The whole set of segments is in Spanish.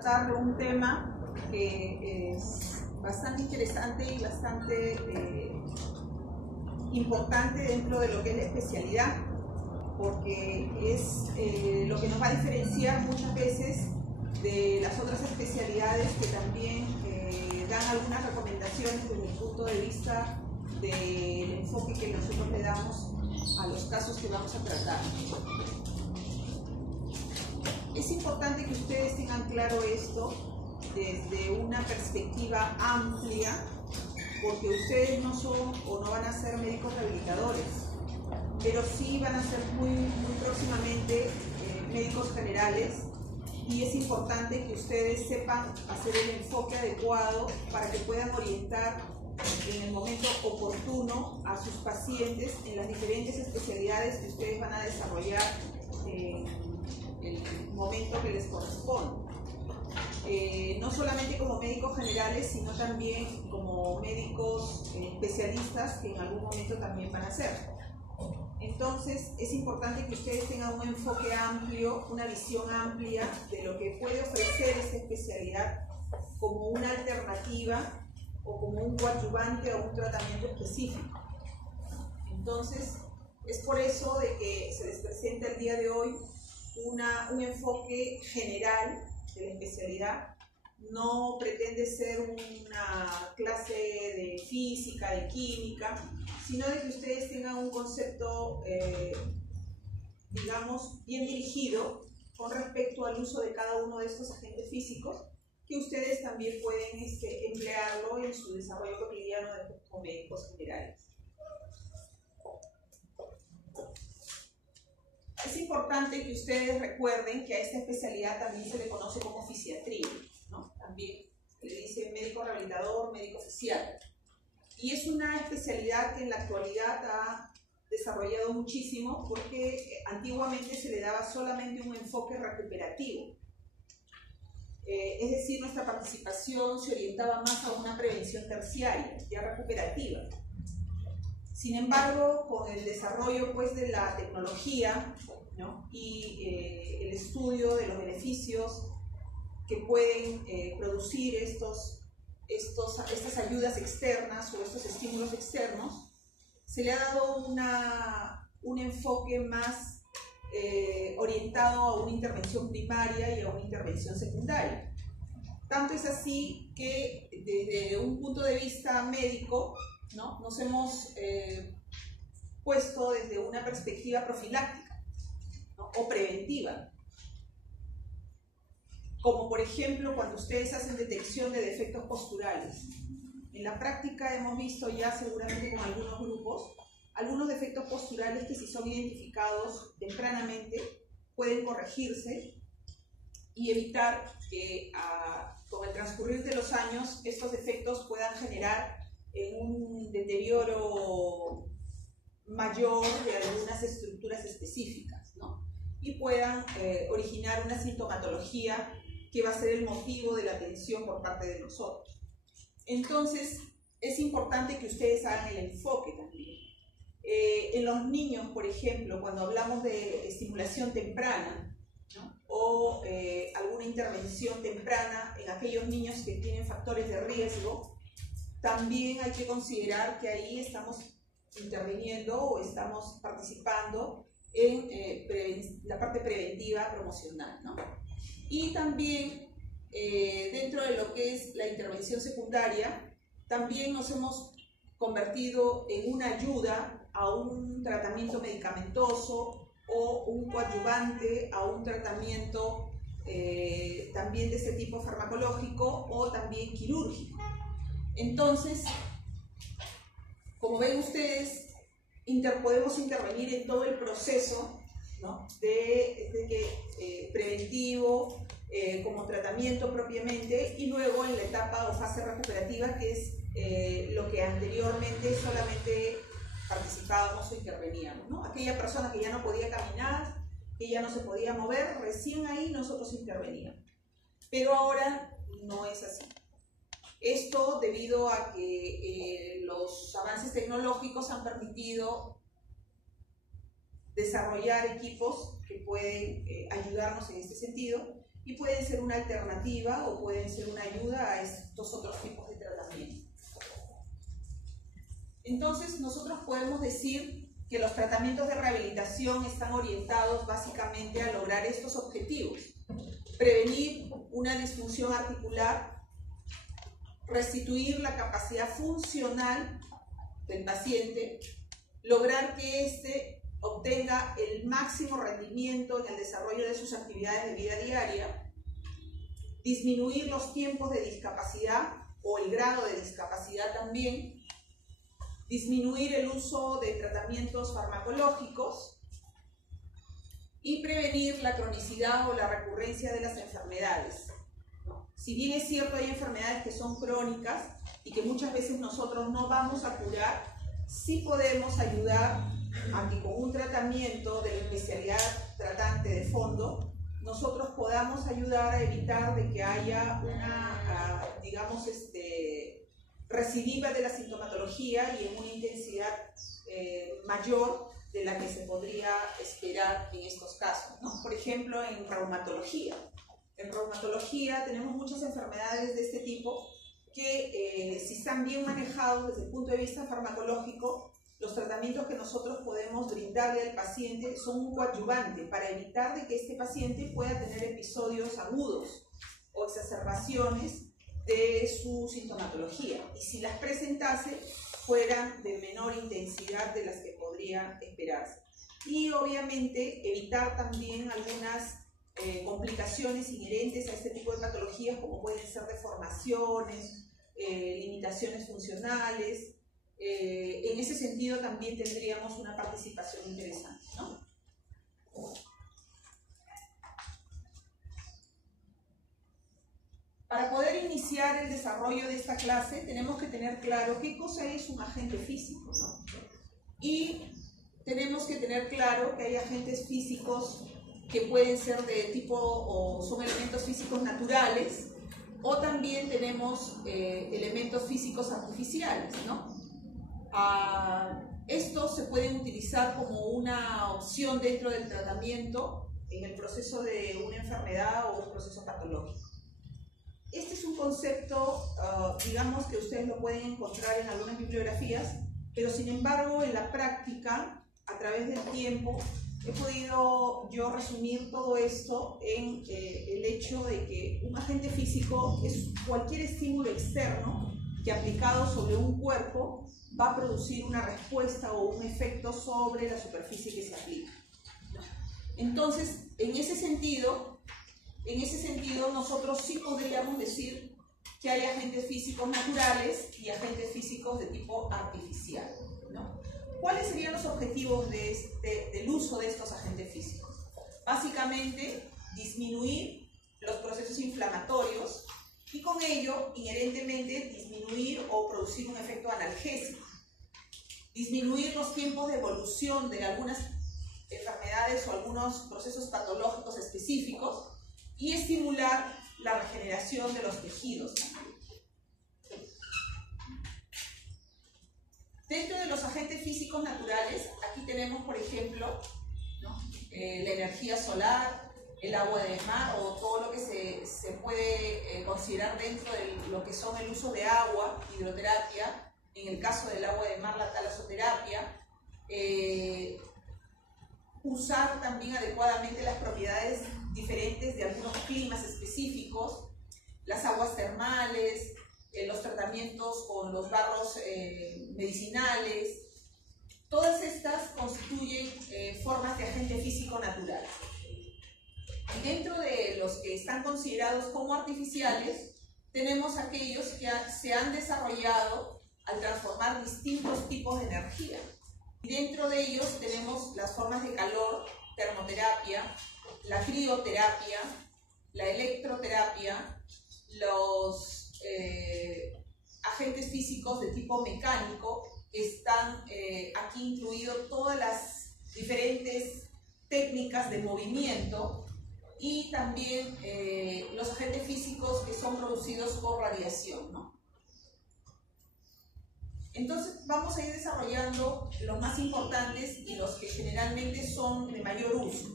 tratar de un tema que es bastante interesante y bastante importante dentro de lo que es la especialidad, porque es lo que nos va a diferenciar muchas veces de las otras especialidades que también dan algunas recomendaciones desde el punto de vista del enfoque que nosotros le damos a los casos que vamos a tratar. Es importante que ustedes tengan claro esto desde una perspectiva amplia, porque ustedes no son o no van a ser médicos rehabilitadores, pero sí van a ser muy próximamente médicos generales, y es importante que ustedes sepan hacer el enfoque adecuado para que puedan orientar en el momento oportuno a sus pacientes en las diferentes especialidades que ustedes van a desarrollar en el momento que les corresponde. No solamente como médicos generales, sino también como médicos especialistas que en algún momento también van a ser. Entonces es importante que ustedes tengan un enfoque amplio, una visión amplia de lo que puede ofrecer esta especialidad como una alternativa o como un coadyuvante a un tratamiento específico. Entonces es por eso de que se les presenta el día de hoy un enfoque general de la especialidad. No pretende ser una clase de física, de química, sino de que ustedes tengan un concepto, digamos, bien dirigido con respecto al uso de cada uno de estos agentes físicos, que ustedes también pueden emplearlo en su desarrollo cotidiano como médicos generales. Es importante que ustedes recuerden que a esta especialidad también se le conoce como fisiatría, ¿no? También se le dice médico rehabilitador, médico fisiatra. Y es una especialidad que en la actualidad ha desarrollado muchísimo, porque antiguamente se le daba solamente un enfoque recuperativo. Es decir, nuestra participación se orientaba más a una prevención terciaria, ya recuperativa. Sin embargo, con el desarrollo pues, de la tecnología, ¿no? Y el estudio de los beneficios que pueden producir estas ayudas externas o estos estímulos externos, se le ha dado un enfoque más orientado a una intervención primaria y a una intervención secundaria. Tanto es así que desde un punto de vista médico, ¿no? Nos hemos puesto desde una perspectiva profiláctica, ¿no? O preventiva. Como por ejemplo cuando ustedes hacen detección de defectos posturales. En la práctica hemos visto ya seguramente con algunos grupos, algunos defectos posturales que si son identificados tempranamente pueden corregirse y evitar que con el transcurrir de los años estos defectos puedan generar un deterioro mayor de algunas estructuras específicas, ¿no? Y puedan originar una sintomatología que va a ser el motivo de la atención por parte de nosotros. Entonces, es importante que ustedes hagan el enfoque también. En los niños, por ejemplo, cuando hablamos de estimulación temprana, ¿no? O alguna intervención temprana en aquellos niños que tienen factores de riesgo, también hay que considerar que ahí estamos interviniendo o estamos participando en la parte preventiva promocional, ¿no? Y también dentro de lo que es la intervención secundaria, también nos hemos convertido en una ayuda a un tratamiento medicamentoso o un coadyuvante a un tratamiento también de ese tipo farmacológico o también quirúrgico. Entonces, como ven ustedes, podemos intervenir en todo el proceso, ¿no? Preventivo, como tratamiento propiamente, y luego en la etapa o fase recuperativa, que es lo que anteriormente solamente participábamos o interveníamos, ¿no? Aquella persona que ya no podía caminar, que ya no se podía mover, recién ahí nosotros interveníamos. Pero ahora no es así. Esto debido a que los avances tecnológicos han permitido desarrollar equipos que pueden ayudarnos en este sentido, y pueden ser una alternativa o pueden ser una ayuda a estos otros tipos de tratamiento. Entonces, nosotros podemos decir que los tratamientos de rehabilitación están orientados básicamente a lograr estos objetivos: prevenir una disfunción articular, restituir la capacidad funcional del paciente, lograr que éste obtenga el máximo rendimiento en el desarrollo de sus actividades de vida diaria, disminuir los tiempos de discapacidad o el grado de discapacidad también, disminuir el uso de tratamientos farmacológicos y prevenir la cronicidad o la recurrencia de las enfermedades. Si bien es cierto, hay enfermedades que son crónicas y que muchas veces nosotros no vamos a curar, sí podemos ayudar a que con un tratamiento de la especialidad tratante de fondo, nosotros podamos ayudar a evitar de que haya una, digamos, recidiva de la sintomatología y en una intensidad mayor de la que se podría esperar en estos casos, ¿no? Por ejemplo, en reumatología. En reumatología tenemos muchas enfermedades de este tipo que si están bien manejados desde el punto de vista farmacológico, los tratamientos que nosotros podemos brindarle al paciente son un coadyuvante para evitar de que este paciente pueda tener episodios agudos o exacerbaciones de su sintomatología, y si las presentase fueran de menor intensidad de las que podría esperarse. Y obviamente evitar también algunas complicaciones inherentes a este tipo de patologías, como pueden ser deformaciones, limitaciones funcionales. En ese sentido también tendríamos una participación interesante, ¿no? Para poder iniciar el desarrollo de esta clase tenemos que tener claro qué cosa es un agente físico, ¿no? Y tenemos que tener claro que hay agentes físicos que pueden ser de tipo o son elementos físicos naturales, o también tenemos elementos físicos artificiales, ¿no? Estos se pueden utilizar como una opción dentro del tratamiento en el proceso de una enfermedad o un proceso patológico. Este es un concepto, digamos, que ustedes lo pueden encontrar en algunas bibliografías, pero sin embargo en la práctica, a través del tiempo, he podido yo resumir todo esto en el hecho de que un agente físico es cualquier estímulo externo que aplicado sobre un cuerpo va a producir una respuesta o un efecto sobre la superficie que se aplica. Entonces, en ese sentido nosotros sí podríamos decir que hay agentes físicos naturales y agentes físicos de tipo artificial, ¿no? ¿Cuáles serían los objetivos del uso de estos agentes físicos? Básicamente, disminuir los procesos inflamatorios y con ello, inherentemente, disminuir o producir un efecto analgésico. Disminuir los tiempos de evolución de algunas enfermedades o algunos procesos patológicos específicos y estimular la regeneración de los tejidos. Dentro de los agentes físicos naturales, aquí tenemos, por ejemplo, ¿no? La energía solar, el agua de mar o todo lo que se puede considerar dentro de lo que son el uso de agua, hidroterapia, en el caso del agua de mar, la talasoterapia, usar también adecuadamente las propiedades diferentes de algunos climas específicos, las aguas termales, los tratamientos con los barros medicinales. Todas estas constituyen formas de agente físico natural. Y dentro de los que están considerados como artificiales, tenemos aquellos que se han desarrollado al transformar distintos tipos de energía. Y dentro de ellos tenemos las formas de calor, termoterapia, la crioterapia, la electroterapia, los agentes físicos de tipo mecánico. Están aquí incluidos todas las diferentes técnicas de movimiento y también los agentes físicos que son producidos por radiación, ¿no? Entonces vamos a ir desarrollando los más importantes y los que generalmente son de mayor uso.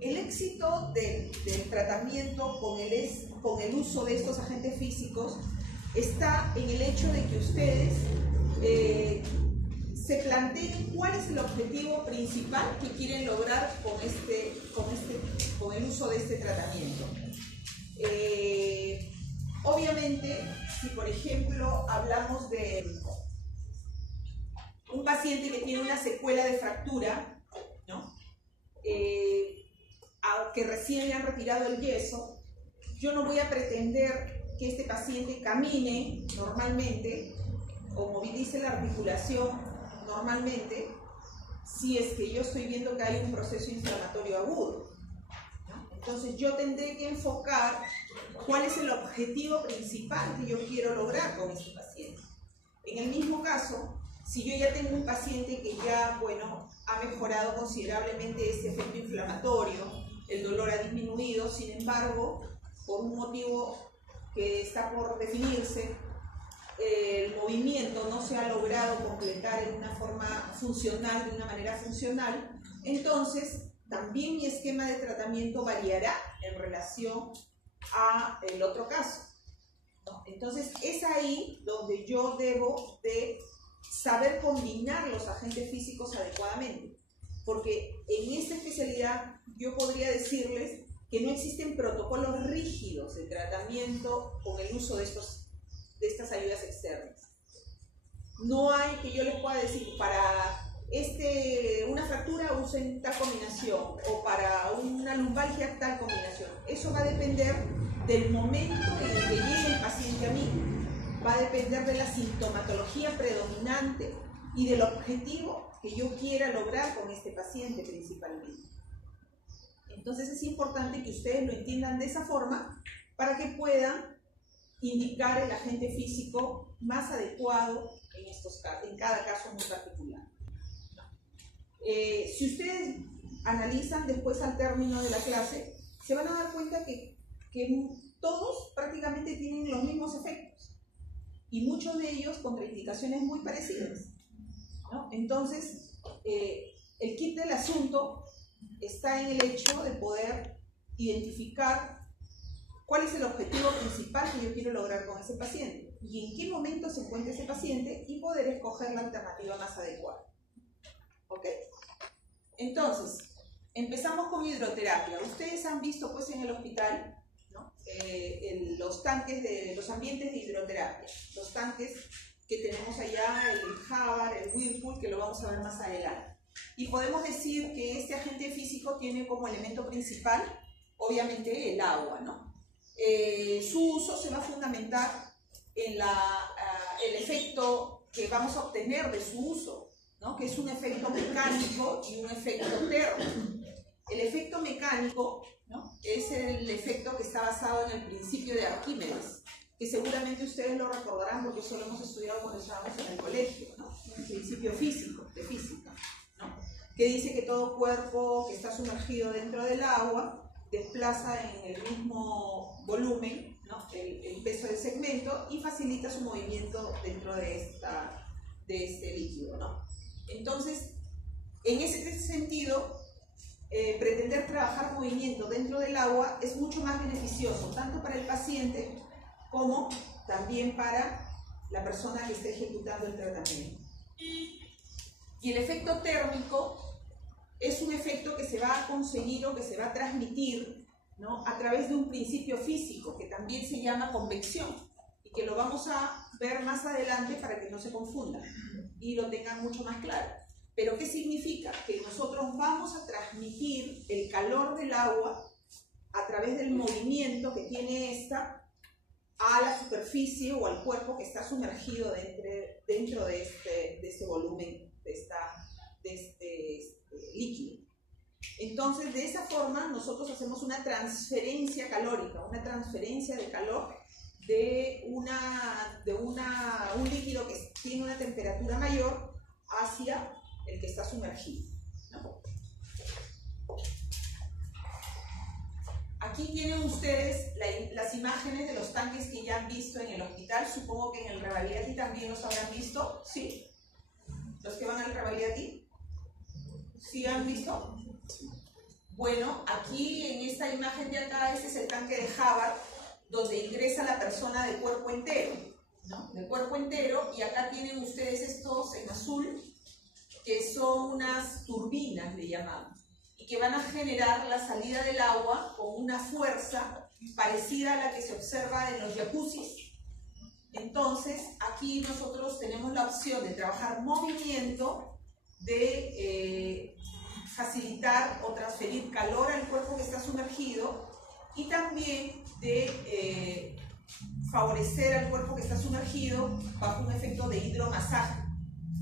El éxito del tratamiento con el uso de estos agentes físicos está en el hecho de que ustedes se planteen cuál es el objetivo principal que quieren lograr con el uso de este tratamiento. Obviamente, si por ejemplo hablamos de un paciente que tiene una secuela de fractura, ¿no? Que recién le han retirado el yeso, yo no voy a pretender que este paciente camine normalmente o movilice la articulación normalmente si es que yo estoy viendo que hay un proceso inflamatorio agudo, ¿no? Entonces yo tendré que enfocar cuál es el objetivo principal que yo quiero lograr con este paciente. En el mismo caso, si yo ya tengo un paciente que ya, bueno, ha mejorado considerablemente ese efecto inflamatorio, el dolor ha disminuido, sin embargo, por un motivo que está por definirse, el movimiento no se ha logrado completar en una forma funcional, de una manera funcional, entonces también mi esquema de tratamiento variará en relación a el otro caso, ¿no? Entonces es ahí donde yo debo de saber combinar los agentes físicos adecuadamente, porque en esta especialidad yo podría decirles que no existen protocolos rígidos de tratamiento con el uso de estas ayudas externas. No hay que yo les pueda decir, para una fractura usen tal combinación, o para una lumbalgia tal combinación. Eso va a depender del momento en el que llegue el paciente a mí, va a depender de la sintomatología predominante y del objetivo que yo quiera lograr con este paciente principalmente. Entonces es importante que ustedes lo entiendan de esa forma para que puedan indicar el agente físico más adecuado en cada caso muy particular. Si ustedes analizan después al término de la clase, se van a dar cuenta que todos prácticamente tienen los mismos efectos y muchos de ellos contraindicaciones muy parecidas, ¿no? Entonces, el kit del asunto está en el hecho de poder identificar cuál es el objetivo principal que yo quiero lograr con ese paciente y en qué momento se encuentra ese paciente y poder escoger la alternativa más adecuada. ¿Ok? Entonces, empezamos con hidroterapia. Ustedes han visto pues en el hospital, ¿no? Los ambientes de hidroterapia, los tanques que tenemos allá, el Javar, el Whirlpool, que lo vamos a ver más adelante. Y podemos decir que este agente físico tiene como elemento principal, obviamente, el agua, ¿no? Su uso se va a fundamentar en el efecto que vamos a obtener de su uso, ¿no? Que es un efecto mecánico y un efecto térmico. El efecto mecánico, ¿no? Es el efecto que está basado en el principio de Arquímedes, que seguramente ustedes lo recordarán porque eso lo hemos estudiado cuando estábamos en el colegio, ¿no? El principio físico, de física, ¿no? Que dice que todo cuerpo que está sumergido dentro del agua desplaza en el mismo volumen, ¿no? el peso del segmento y facilita su movimiento dentro de este líquido, ¿no? Entonces, en ese sentido, pretender trabajar movimiento dentro del agua es mucho más beneficioso, tanto para el paciente como también para la persona que está ejecutando el tratamiento. Y el efecto térmico es un efecto que se va a conseguir o que se va a transmitir, ¿no? A través de un principio físico que también se llama convección y que lo vamos a ver más adelante para que no se confundan y lo tengan mucho más claro. Pero ¿qué significa? Que nosotros vamos a transmitir el calor del agua a través del movimiento que tiene esta a la superficie o al cuerpo que está sumergido dentro de este volumen, de este líquido. Entonces, de esa forma, nosotros hacemos una transferencia calórica, una transferencia de calor de un líquido que tiene una temperatura mayor hacia el que está sumergido, ¿no? Aquí tienen ustedes las imágenes de los tanques que ya han visto en el hospital. Supongo que en el Revalidati también los habrán visto, ¿sí? Los que van al Revalidati, ¿sí han visto? Bueno, aquí en esta imagen de acá, este es el tanque de Hubbard, donde ingresa la persona de cuerpo entero, ¿no? De cuerpo entero, y acá tienen ustedes estos en azul, que son unas turbinas, le llamamos, y que van a generar la salida del agua con una fuerza parecida a la que se observa en los jacuzzis. Entonces, aquí nosotros tenemos la opción de trabajar movimiento, de facilitar o transferir calor al cuerpo que está sumergido, y también de favorecer al cuerpo que está sumergido bajo un efecto de hidromasaje,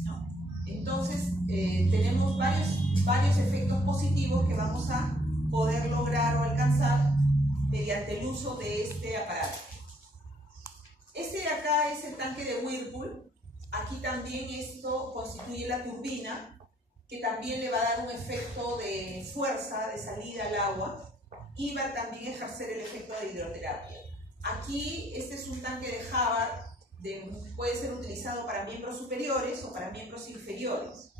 ¿no? Entonces, tenemos varios efectos positivos que vamos a poder lograr o alcanzar mediante el uso de este aparato. Este de acá es el tanque de Whirlpool. Aquí también esto constituye la turbina, que también le va a dar un efecto de fuerza, de salida al agua, y va a también ejercer el efecto de hidroterapia. Aquí este es un tanque de Hubbard, puede ser utilizado para miembros superiores o para miembros inferiores.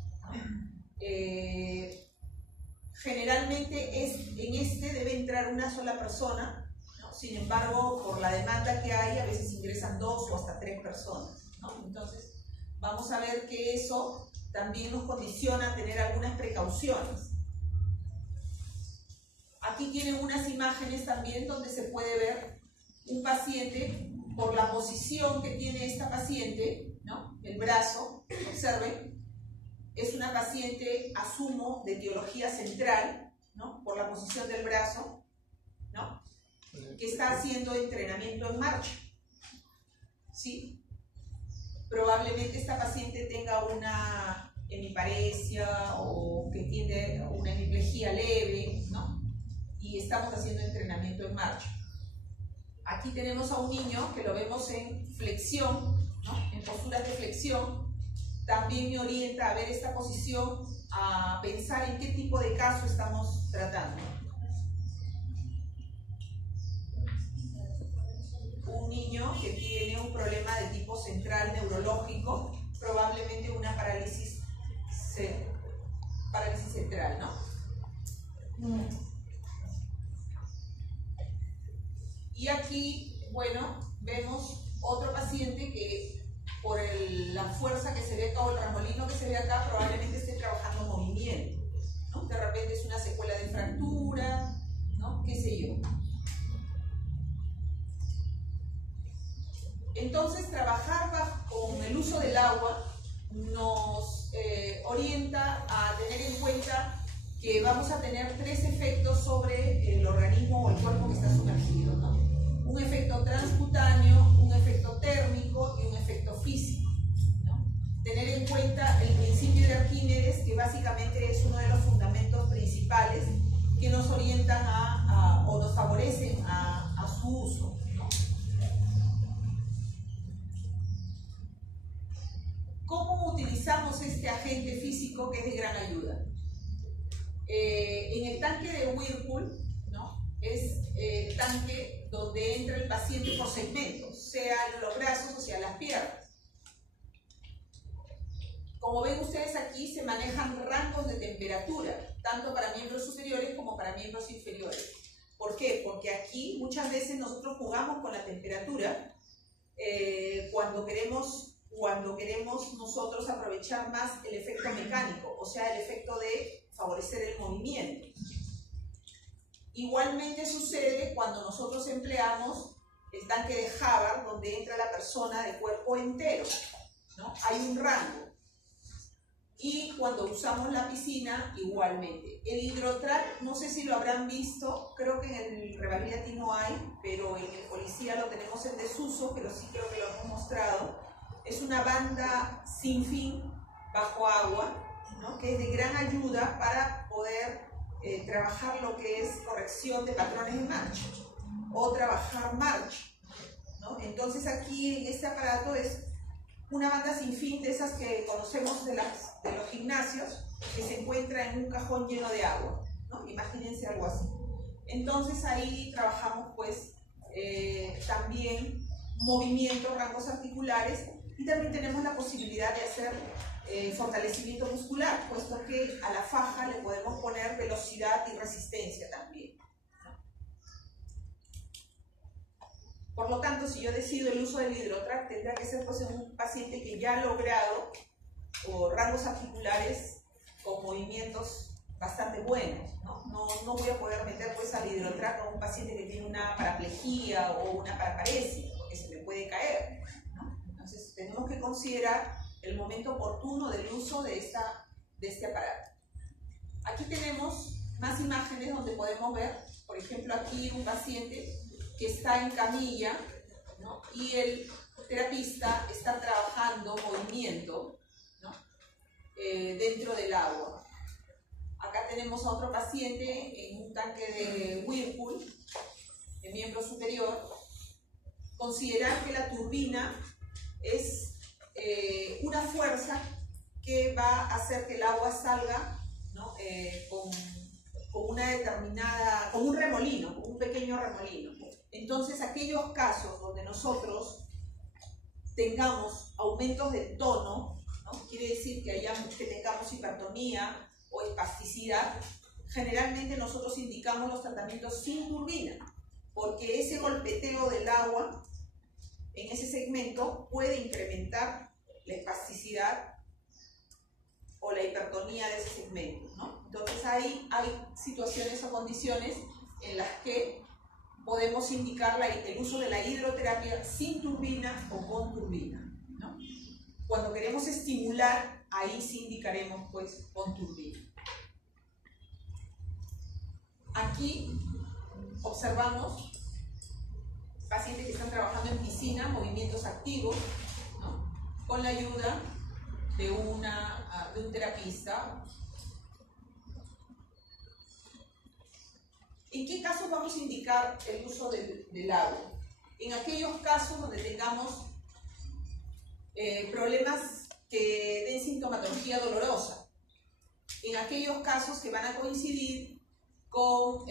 Generalmente en este debe entrar una sola persona, ¿no? Sin embargo, por la demanda que hay, a veces ingresan 2 o hasta 3 personas, ¿no? Entonces, vamos a ver que eso también nos condiciona a tener algunas precauciones. Aquí tienen unas imágenes también donde se puede ver un paciente por la posición que tiene esta paciente, ¿no? El brazo, observen, es una paciente, asumo, de etiología central, ¿no? Por la posición del brazo, ¿no? Que está haciendo entrenamiento en marcha, ¿sí? Probablemente esta paciente tenga una hemiparesia o que tiene una hemiplegia leve, ¿no? Y estamos haciendo entrenamiento en marcha. Aquí tenemos a un niño que lo vemos en flexión, ¿no? En posturas de flexión. También me orienta a ver esta posición, a pensar en qué tipo de caso estamos tratando. Un niño que tiene un problema de tipo central neurológico, probablemente una parálisis central, ¿no? Y aquí, bueno, vemos otro paciente que por la fuerza que se ve acá o el remolino que se ve acá, probablemente esté trabajando movimiento, ¿no? De repente es una secuela de fractura, ¿no? Qué sé yo. Entonces, trabajar con el uso del agua nos orienta a tener en cuenta que vamos a tener 3 efectos sobre el organismo o el cuerpo que está sumergido, ¿no? Un efecto transcutáneo, un efecto térmico y un efecto físico, ¿no? Tener en cuenta el principio de Arquímedes, que básicamente es uno de los fundamentos principales que nos orientan o nos favorecen a su uso, ¿no? ¿Cómo utilizamos este agente físico que es de gran ayuda? En el tanque de Whirlpool, ¿no? Es el tanque donde entra el paciente por segmentos, sea los brazos o sea las piernas. Como ven ustedes aquí, se manejan rangos de temperatura, tanto para miembros superiores como para miembros inferiores. ¿Por qué? Porque aquí muchas veces nosotros jugamos con la temperatura cuando queremos nosotros aprovechar más el efecto mecánico, o sea, el efecto de favorecer el movimiento. Igualmente sucede cuando nosotros empleamos el tanque de Hubbard, donde entra la persona de cuerpo entero, ¿no? Hay un rango. Y cuando usamos la piscina, igualmente. El hidrotrack, no sé si lo habrán visto, creo que en el Revalidati no hay, pero en el Policía lo tenemos en desuso, pero sí creo que lo hemos mostrado. Es una banda sin fin bajo agua, ¿no? Que es de gran ayuda para poder trabajar lo que es corrección de patrones de marcha o trabajar marcha, ¿no? Entonces aquí en este aparato es una banda sin fin de esas que conocemos de los gimnasios, que se encuentra en un cajón lleno de agua, ¿no? Imagínense algo así. Entonces ahí trabajamos pues también movimientos, rangos articulares, Y también tenemos la posibilidad de hacer fortalecimiento muscular, puesto que a la faja le podemos poner velocidad y resistencia también. Por lo tanto, si yo decido el uso del Hidrotrack, tendrá que ser pues, en un paciente que ya ha logrado o rangos articulares con movimientos bastante buenos, ¿no? No voy a poder meter pues, al Hidrotrack a un paciente que tiene una paraplegia o una paraparesia, porque se le puede caer, ¿no? Entonces, tenemos que considerar el momento oportuno del uso de este aparato. Aquí tenemos más imágenes donde podemos ver, por ejemplo, aquí un paciente que está en camilla, ¿no? Y el terapista está trabajando movimiento, ¿no? Dentro del agua. Acá tenemos a otro paciente en un tanque de Whirlpool, de miembro superior. Considerar que la turbina es una fuerza que va a hacer que el agua salga, ¿no? con una determinada, con un remolino, con un pequeño remolino. Entonces, aquellos casos donde nosotros tengamos aumentos de tono, ¿no? Quiere decir que tengamos hipertonía o espasticidad, generalmente nosotros indicamos los tratamientos sin turbina, porque ese golpeteo del agua en ese segmento puede incrementar la espasticidad o la hipertonía de ese segmento, ¿no? Entonces hay situaciones o condiciones en las que podemos indicar el uso de la hidroterapia sin turbina o con turbina, ¿no? Cuando queremos estimular, ahí sí indicaremos pues con turbina. Aquí observamos pacientes que están trabajando en piscina, movimientos activos, ¿no? Con la ayuda de un terapista. ¿En qué casos vamos a indicar el uso del agua? En aquellos casos donde tengamos problemas que den sintomatología dolorosa, en aquellos casos que van a coincidir con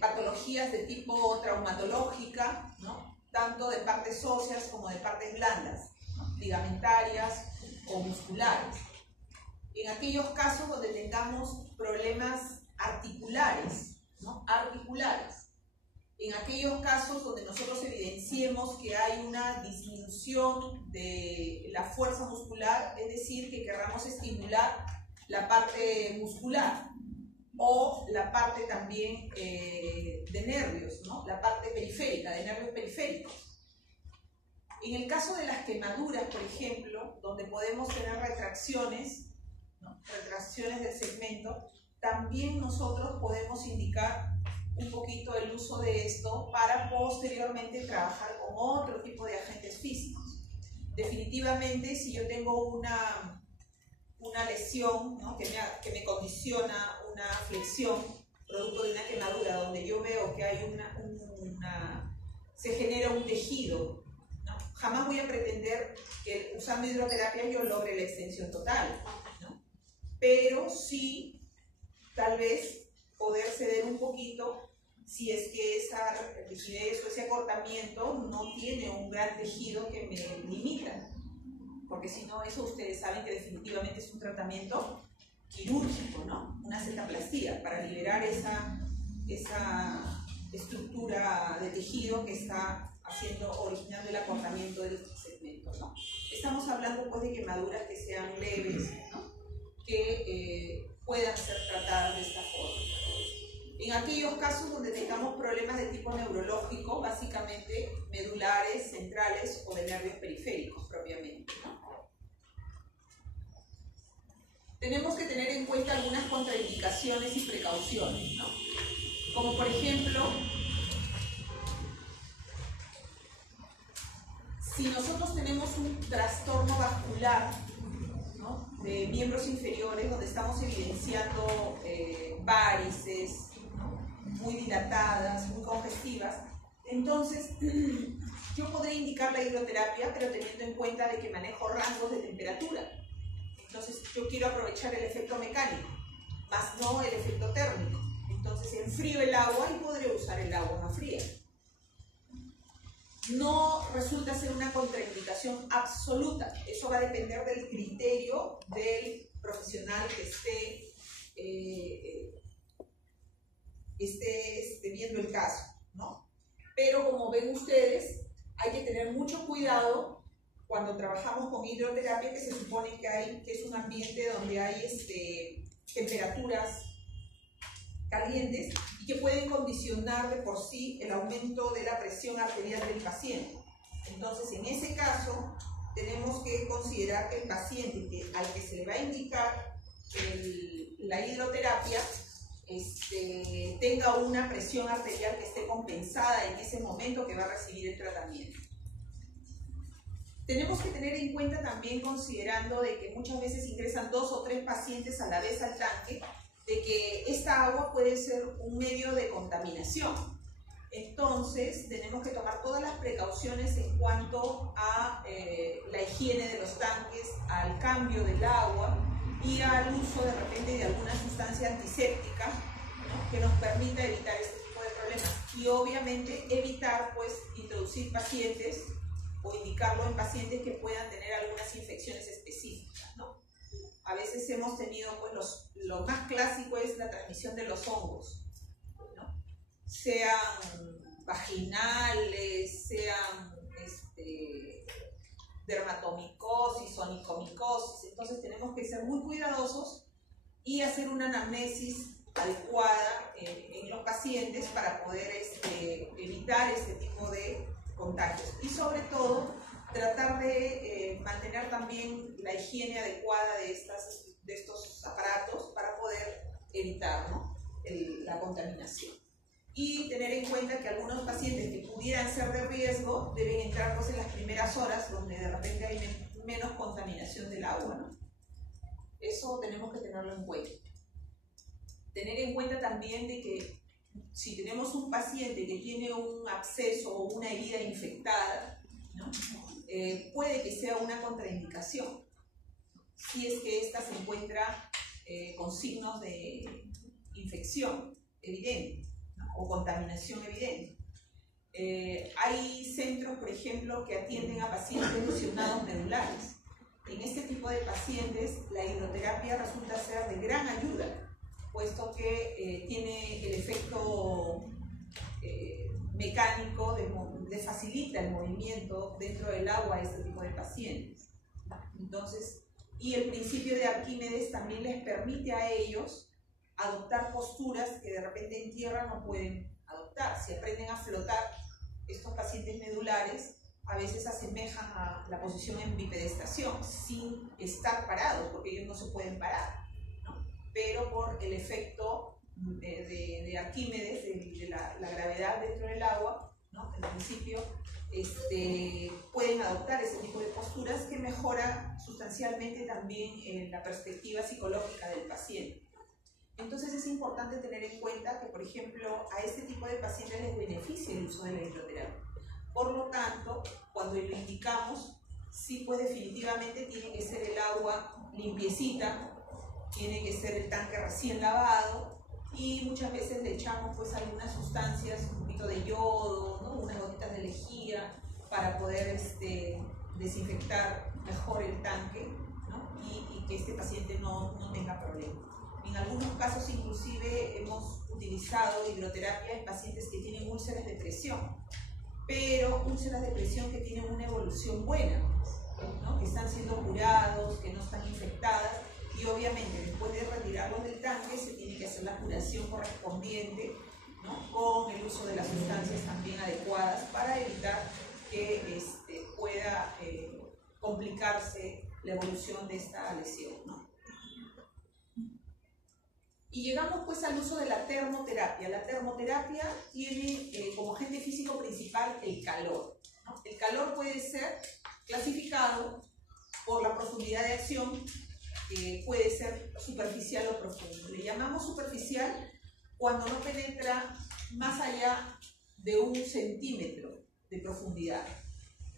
patologías de tipo traumatológica, ¿no? Tanto de partes óseas como de partes blandas, ¿no? Ligamentarias o musculares. En aquellos casos donde tengamos problemas articulares, ¿no? Articulares. En aquellos casos donde nosotros evidenciemos que hay una disminución de la fuerza muscular, es decir, que querramos estimular la parte muscular o la parte también de nervios, ¿no? La parte periférica, de nervios periféricos. En el caso de las quemaduras, por ejemplo, donde podemos tener retracciones, ¿no? Retracciones del segmento, también nosotros podemos indicar un poquito el uso de esto para posteriormente trabajar con otro tipo de agentes físicos. Definitivamente, si yo tengo una lesión, ¿no? que me condiciona una flexión producto de una quemadura, donde yo veo que hay se genera un tejido, ¿no? Jamás voy a pretender que usando hidroterapia yo logre la extensión total, ¿no? Pero sí, tal vez poder ceder un poquito si es que esa rigidez o ese acortamiento no tiene un gran tejido que me limita. Porque si no, eso ustedes saben que definitivamente es un tratamiento quirúrgico, ¿no? Una cetoplastía para liberar esa estructura de tejido que está originando el acortamiento del segmento, ¿no? Estamos hablando pues de quemaduras que sean leves, ¿no? Que puedan ser tratadas de esta forma. En aquellos casos donde tengamos problemas de tipo neurológico, básicamente medulares, centrales o de nervios periféricos propiamente, ¿no? Tenemos que tener en cuenta algunas contraindicaciones y precauciones, ¿no? Como por ejemplo, si nosotros tenemos un trastorno vascular, ¿no? De miembros inferiores, donde estamos evidenciando varices, ¿no? Muy dilatadas, muy congestivas, entonces yo podré indicar la hidroterapia, pero teniendo en cuenta de que manejo rangos de temperatura. Entonces yo quiero aprovechar el efecto mecánico, más no el efecto térmico. Entonces enfrío el agua y podré usar el agua más fría. no resulta ser una contraindicación absoluta. Eso va a depender del criterio del profesional que esté viendo el caso, ¿no? Pero como ven ustedes, hay que tener mucho cuidado cuando trabajamos con hidroterapia, que se supone que es un ambiente donde hay temperaturas calientes y que pueden condicionar de por sí el aumento de la presión arterial del paciente. Entonces, en ese caso, tenemos que considerar que el paciente al que se le va a indicar la hidroterapia tenga una presión arterial que esté compensada en ese momento que va a recibir el tratamiento. Tenemos que tener en cuenta también, considerando de que muchas veces ingresan 2 o 3 pacientes a la vez al tanque, de que esta agua puede ser un medio de contaminación. Entonces, tenemos que tomar todas las precauciones en cuanto a la higiene de los tanques, al cambio del agua y al uso de repente de alguna sustancia antiséptica, ¿no?, que nos permita evitar este tipo de problemas. Y obviamente evitar pues introducir pacientes o indicarlo en pacientes que puedan tener algunas infecciones específicas, ¿no? A veces hemos tenido, pues, lo más clásico es la transmisión de los hongos, ¿no? Sean vaginales, sean dermatomicosis o onicomicosis. Entonces tenemos que ser muy cuidadosos y hacer una anamnesis adecuada en los pacientes para poder evitar este tipo de contagios. Y sobre todo, tratar de mantener también la higiene adecuada de estos aparatos para poder evitar, ¿no?, la contaminación. Y tener en cuenta que algunos pacientes que pudieran ser de riesgo deben entrar pues en las primeras horas donde de repente hay menos contaminación del agua, ¿no? Eso tenemos que tenerlo en cuenta. Tener en cuenta también de que si tenemos un paciente que tiene un absceso o una herida infectada, ¿no?, puede que sea una contraindicación si es que ésta se encuentra con signos de infección evidente, ¿no?, o contaminación evidente. Hay centros, por ejemplo, que atienden a pacientes lesionados medulares. En este tipo de pacientes, la hidroterapia resulta ser de gran ayuda, puesto que tiene el efecto mecánico de facilita el movimiento dentro del agua a este tipo de pacientes. Entonces, y el principio de Arquímedes también les permite a ellos adoptar posturas que de repente en tierra no pueden adoptar. Si aprenden a flotar, estos pacientes medulares a veces asemejan a la posición en bipedestación, sin estar parados, porque ellos no se pueden parar, ¿no? Pero por el efecto de Arquímedes, de la gravedad dentro del agua, ¿no?, en principio pueden adoptar ese tipo de posturas que mejora sustancialmente también la perspectiva psicológica del paciente. Entonces es importante tener en cuenta que, por ejemplo, a este tipo de pacientes les beneficia el uso de la hidroterapia. Por lo tanto, cuando lo indicamos, sí, pues definitivamente tiene que ser el agua limpiecita, tiene que ser el tanque recién lavado, y muchas veces le echamos pues algunas sustancias, un poquito de yodo, ¿no?, unas gotitas de lejía para poder desinfectar mejor el tanque, ¿no?, y que este paciente no tenga problemas. En algunos casos inclusive hemos utilizado hidroterapia en pacientes que tienen úlceras de presión, pero úlceras de presión que tienen una evolución buena, ¿no?, que están siendo curados, que no están infectadas, y obviamente después de retirarlos del tanque se tiene que hacer la curación correspondiente, ¿no?, con el uso de las sustancias también adecuadas para evitar que pueda complicarse la evolución de esta lesión, ¿no? Y llegamos pues al uso de la termoterapia. La termoterapia tiene como agente físico principal el calor, ¿no? El calor puede ser clasificado por la profundidad de acción, que puede ser superficial o profundo. Le llamamos superficial cuando no penetra más allá de 1 centímetro de profundidad,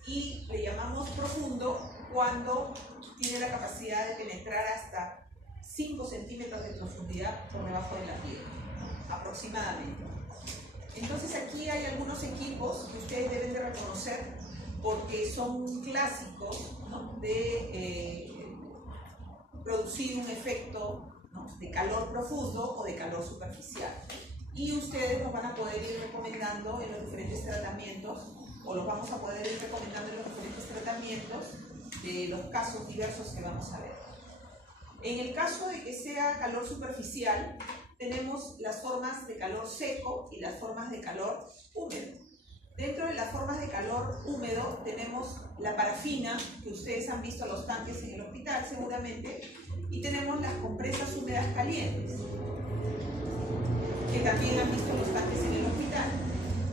y le llamamos profundo cuando tiene la capacidad de penetrar hasta 5 centímetros de profundidad por debajo de la piel, aproximadamente. Entonces aquí hay algunos equipos que ustedes deben de reconocer porque son clásicos, ¿no?, de producir un efecto, ¿no?, de calor profundo o de calor superficial. Y ustedes los van a poder ir recomendando en los diferentes tratamientos, o los vamos a poder ir recomendando en los diferentes tratamientos de los casos diversos que vamos a ver. En el caso de que sea calor superficial, tenemos las formas de calor seco y las formas de calor húmedo. Dentro de las formas de calor húmedo tenemos la parafina, que ustedes han visto los tanques en el hospital seguramente, y tenemos las compresas húmedas calientes, que también han visto los tanques en el hospital,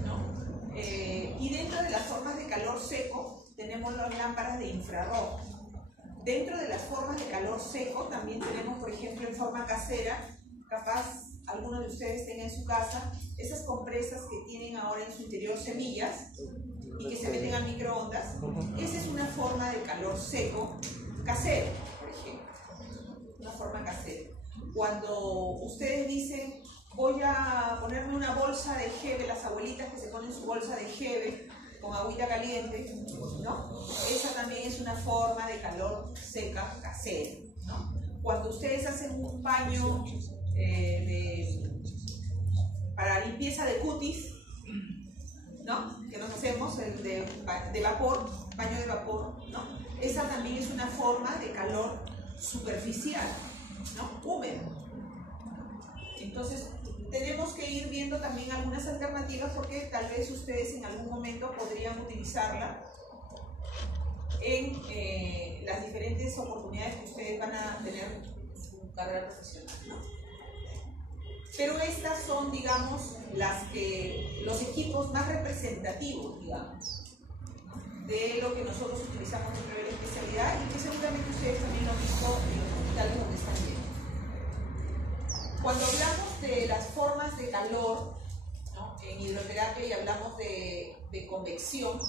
¿no? Y dentro de las formas de calor seco tenemos las lámparas de infrarrojo. Dentro de las formas de calor seco también tenemos, por ejemplo, en forma casera, capaz algunos de ustedes tengan en su casa, esas compresas que tienen ahora en su interior semillas y que se meten al microondas. Esa es una forma de calor seco casero, por ejemplo. Una forma casera. Cuando ustedes dicen, voy a ponerme una bolsa de jeve, las abuelitas que se ponen su bolsa de jeve con agüita caliente, ¿no? Esa también es una forma de calor seca casera, ¿no? Cuando ustedes hacen un baño para limpieza de cutis, ¿no?, que nos hacemos, el de vapor, baño de vapor, ¿no?, esa también es una forma de calor superficial, ¿no?, húmedo. Entonces tenemos que ir viendo también algunas alternativas porque tal vez ustedes en algún momento podrían utilizarla en las diferentes oportunidades que ustedes van a tener en su carrera profesional, ¿no? Pero estas son, digamos, los equipos más representativos, digamos, ¿no?, de lo que nosotros utilizamos en la especialidad y que seguramente ustedes también lo han visto en los hospitales donde están viendo. Cuando hablamos de las formas de calor, ¿no?, en hidroterapia y hablamos de convección,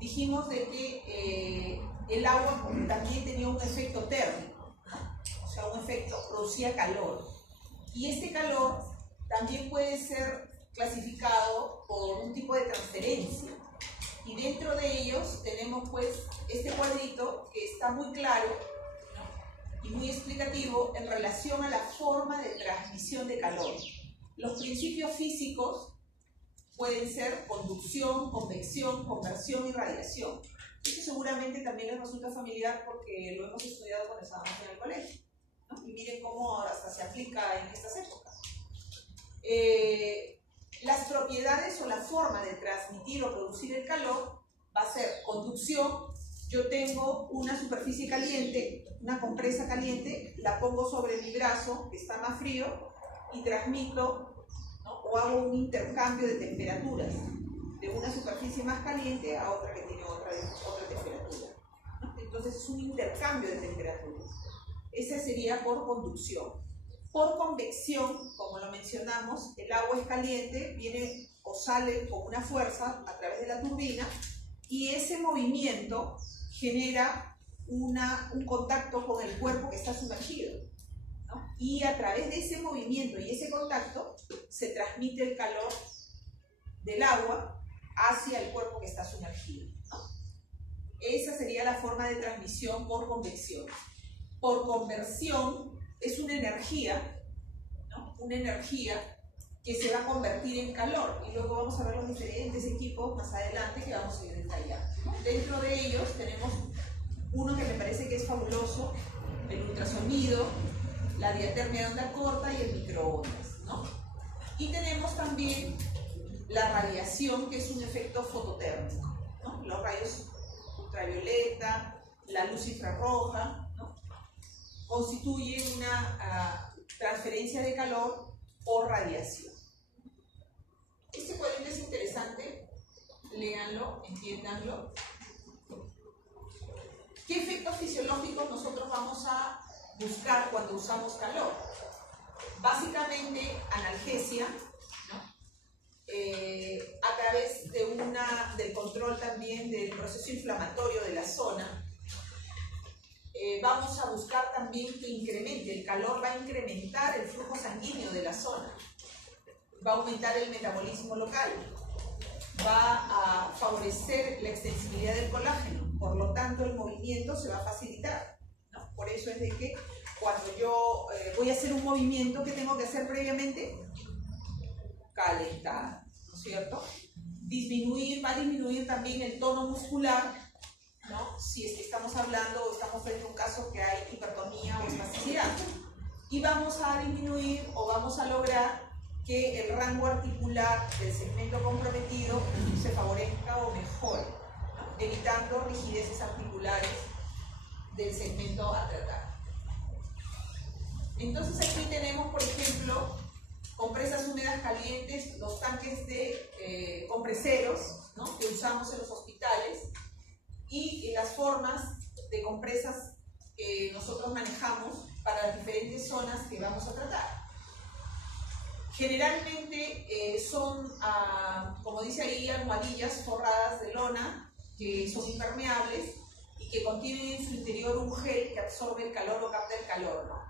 dijimos de que el agua también tenía un efecto térmico, ¿no?, o sea, un efecto, producía calor. Y este calor también puede ser clasificado por un tipo de transferencia. Y dentro de ellos tenemos pues este cuadrito que está muy claro, ¿no?, y muy explicativo en relación a la forma de transmisión de calor. Los principios físicos pueden ser conducción, convección, conversión y radiación. Esto seguramente también les resulta familiar porque lo hemos estudiado cuando estábamos en el colegio, ¿no? Y miren cómo hasta se aplica en estas épocas. Las propiedades o la forma de transmitir o producir el calor va a ser conducción. Yo tengo una superficie caliente, una compresa caliente, la pongo sobre mi brazo que está más frío y transmito, ¿no?, o hago un intercambio de temperaturas de una superficie más caliente a otra que tiene otra temperatura, ¿no? Entonces es un intercambio de temperaturas. Ese sería por conducción. Por convección, como lo mencionamos, el agua es caliente, viene o sale con una fuerza a través de la turbina y ese movimiento genera un contacto con el cuerpo que está sumergido, ¿no? Y a través de ese movimiento y ese contacto se transmite el calor del agua hacia el cuerpo que está sumergido, ¿no? Esa sería la forma de transmisión por convección. Por conversión es una energía, ¿no?, una energía que se va a convertir en calor, y luego vamos a ver los diferentes equipos más adelante que vamos a ir detallando, ¿no? Dentro de ellos tenemos uno que me parece que es fabuloso, el ultrasonido, la diatermia de onda corta y el microondas, ¿no? Y tenemos también la radiación, que es un efecto fototérmico, ¿no? Los rayos ultravioleta, la luz infrarroja, ¿no?, constituyen una transferencia de calor o radiación. Este cuadrito es interesante, léanlo, entiéndanlo. ¿Qué efectos fisiológicos nosotros vamos a buscar cuando usamos calor? Básicamente analgesia, ¿no?, a través del control también del proceso inflamatorio de la zona. Vamos a buscar también que incremente, el calor va a incrementar el flujo sanguíneo de la zona. va a aumentar el metabolismo local, va a favorecer la extensibilidad del colágeno, por lo tanto el movimiento se va a facilitar, ¿no? Por eso es de que cuando yo voy a hacer un movimiento, ¿qué tengo que hacer previamente? Calentar, ¿no es cierto? Va a disminuir también el tono muscular, ¿no? Si es que estamos hablando o estamos frente a un caso que hay hipertonía o espasticidad. Y vamos a disminuir o vamos a lograr que el rango articular del segmento comprometido se favorezca o mejore, ¿no? Evitando rigideces articulares del segmento a tratar. Entonces aquí tenemos, por ejemplo, compresas húmedas calientes, los tanques de compreseros, ¿no? Que usamos en los hospitales, y las formas de compresas que nosotros manejamos para las diferentes zonas que vamos a tratar. Generalmente son, como dice ahí, almohadillas forradas de lona que son impermeables y que contienen en su interior un gel que absorbe el calor o capta el calor, ¿no?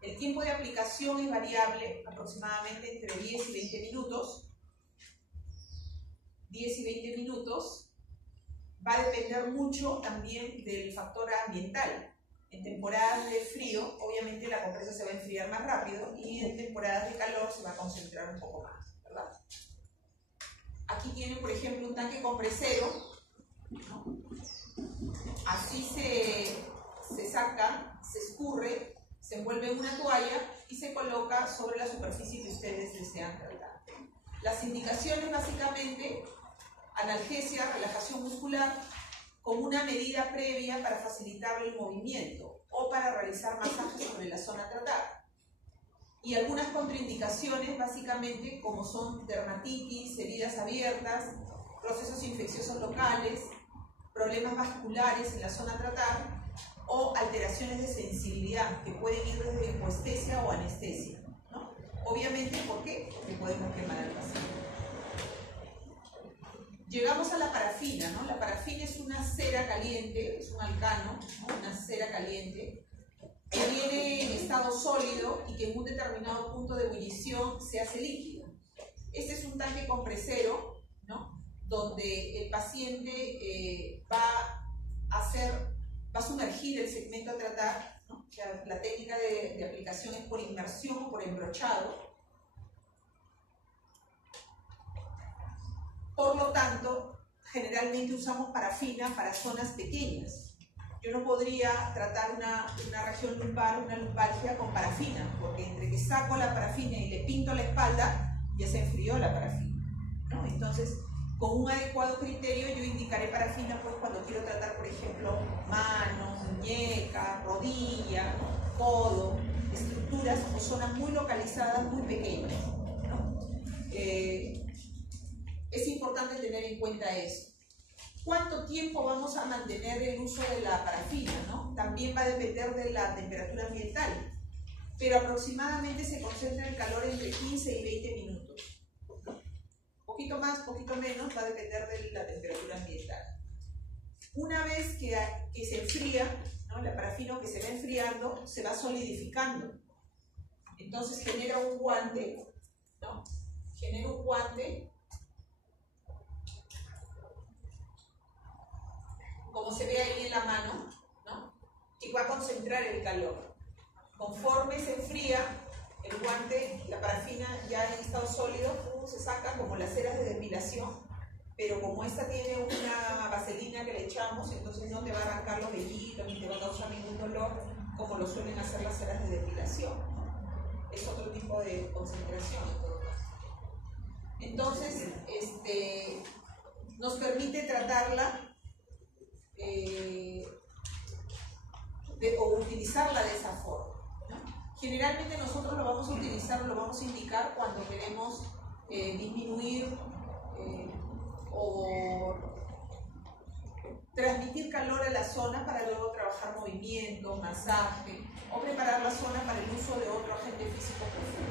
El tiempo de aplicación es variable, aproximadamente entre 10 y 20 minutos. 10 y 20 minutos. Va a depender mucho también del factor ambiental. En temporadas de frío, obviamente la compresa se va a enfriar más rápido, y en temporadas de calor se va a concentrar un poco más, ¿verdad? Aquí tienen, por ejemplo, un tanque compresero, ¿no? Así se saca, se escurre, se envuelve en una toalla y se coloca sobre la superficie que ustedes desean tratar. Las indicaciones básicamente: analgesia, relajación muscular, como una medida previa para facilitar el movimiento o para realizar masajes sobre la zona tratada. Y algunas contraindicaciones básicamente, como son dermatitis, heridas abiertas, procesos infecciosos locales, problemas vasculares en la zona tratada o alteraciones de sensibilidad que pueden ir desde hipoestesia o anestesia, ¿no? Obviamente, ¿por qué? Porque podemos quemar al paciente. Llegamos a la parafina, ¿no? La parafina es una cera caliente, es un alcano, ¿no? Una cera caliente que viene en estado sólido y que en un determinado punto de ebullición se hace líquido. Este es un tanque compresero, ¿no? Donde el paciente va a sumergir el segmento a tratar, ¿no? O sea, la técnica de aplicación es por inmersión o por embrochado. Por lo tanto, generalmente usamos parafina para zonas pequeñas. Yo no podría tratar una región lumbar, una lumbalgia con parafina, porque entre que saco la parafina y le pinto la espalda, ya se enfrió la parafina, ¿no? Entonces, con un adecuado criterio, yo indicaré parafina pues cuando quiero tratar, por ejemplo, mano, muñeca, rodilla, codo, estructuras o zonas muy localizadas, muy pequeñas, ¿no? Es importante tener en cuenta eso. ¿Cuánto tiempo vamos a mantener el uso de la parafina, ¿no? También va a depender de la temperatura ambiental, pero aproximadamente se concentra el calor entre 15 y 20 minutos. Poquito más, poquito menos, va a depender de la temperatura ambiental. Una vez que se enfría, ¿no? La parafina, que se va enfriando, se va solidificando. Entonces genera un guante, ¿no? Genera un guante, como se ve ahí en la mano, ¿no? Que va a concentrar el calor. Conforme se enfría, el guante, la parafina ya en estado sólido, se saca como las ceras de depilación, pero como esta tiene una vaselina que le echamos, entonces no te va a arrancar los vellitos ni te va a causar ningún dolor como lo suelen hacer las ceras de depilación, ¿no? Es otro tipo de concentración en todo caso. Entonces, nos permite tratarla o utilizarla de esa forma, ¿no? Generalmente nosotros lo vamos a utilizar, lo vamos a indicar cuando queremos disminuir o transmitir calor a la zona para luego trabajar movimiento, masaje o preparar la zona para el uso de otro agente físico profundo.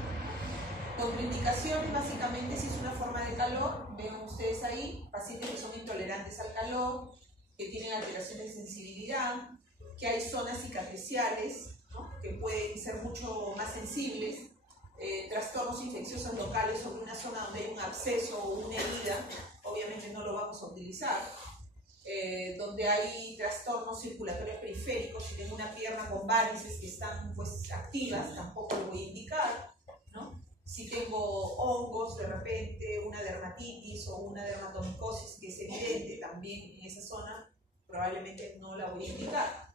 Contraindicaciones, básicamente, si es una forma de calor, ven ustedes ahí, pacientes que son intolerantes al calor, que tienen alteraciones de sensibilidad, que hay zonas cicatriciales, ¿no? Que pueden ser mucho más sensibles, trastornos infecciosos locales sobre una zona donde hay un absceso o una herida, obviamente no lo vamos a utilizar. Donde hay trastornos circulatorios periféricos, si tengo una pierna con varices que están pues activas, tampoco lo voy a indicar, ¿no? Si tengo hongos de repente, una dermatitis o una dermatomicosis que es evidente también en esa zona, probablemente no la voy a indicar.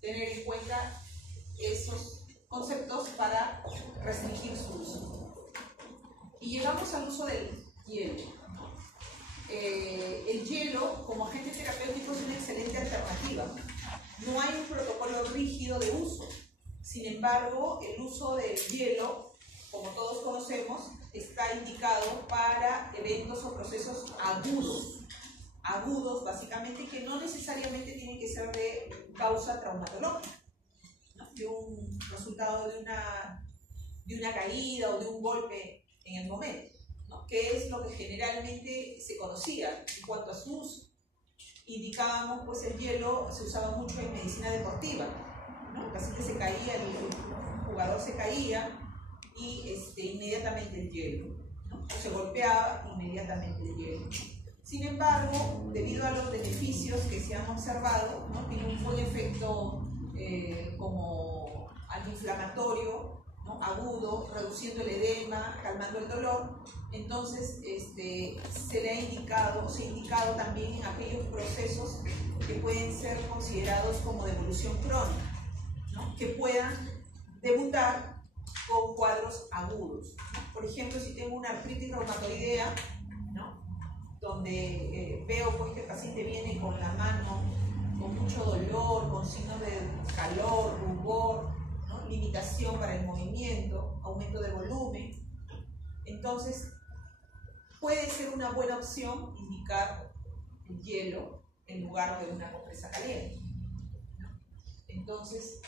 Tener en cuenta esos conceptos para restringir su uso. Y llegamos al uso del hielo. El hielo como agente terapéutico es una excelente alternativa. No hay un protocolo rígido de uso. Sin embargo, el uso del hielo, como todos conocemos, está indicado para eventos o procesos agudos. Agudos, básicamente, que no necesariamente tienen que ser de causa traumatológica, ¿no? De un resultado de una caída o de un golpe en el momento, ¿no? Que es lo que generalmente se conocía en cuanto a su uso. Indicábamos, pues el hielo se usaba mucho en medicina deportiva, ¿no? El paciente se caía, el jugador se caía y inmediatamente el hielo, ¿no? O se golpeaba inmediatamente el hielo. Sin embargo, debido a los beneficios que se han observado, ¿no? Tiene un buen efecto como antiinflamatorio, ¿no? Agudo, reduciendo el edema, calmando el dolor. Entonces se le ha indicado, se ha indicado también en aquellos procesos que pueden ser considerados como de evolución crónica, ¿no? Que puedan debutar con cuadros agudos, ¿no? Por ejemplo, si tengo una artritis reumatoidea, ¿no? Donde veo pues que el paciente viene con la mano con mucho dolor, con signos de calor, rubor, ¿no? Limitación para el movimiento, aumento de volumen. Entonces, puede ser una buena opción indicar el hielo en lugar de una compresa caliente, ¿no? Entonces,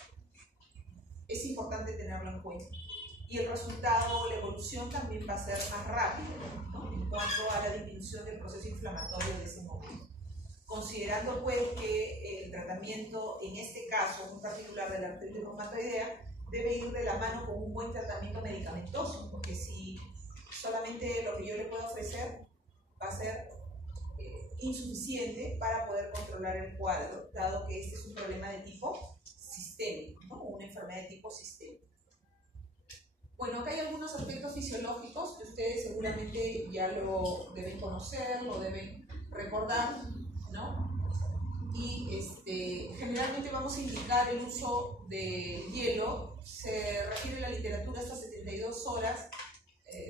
es importante tenerlo en cuenta. Y el resultado, la evolución también va a ser más rápido, ¿no? En cuanto a la disminución del proceso inflamatorio de ese momento. Considerando pues que el tratamiento, en este caso en particular de la artritis reumatoidea, debe ir de la mano con un buen tratamiento medicamentoso, porque si solamente lo que yo le puedo ofrecer va a ser insuficiente para poder controlar el cuadro, dado que este es un problema de tipo sistémico, ¿no? Una enfermedad de tipo sistémico. Bueno, acá hay algunos aspectos fisiológicos que ustedes seguramente ya lo deben conocer, lo deben recordar, ¿no? Y generalmente vamos a indicar el uso de hielo, se refiere la literatura hasta 72 horas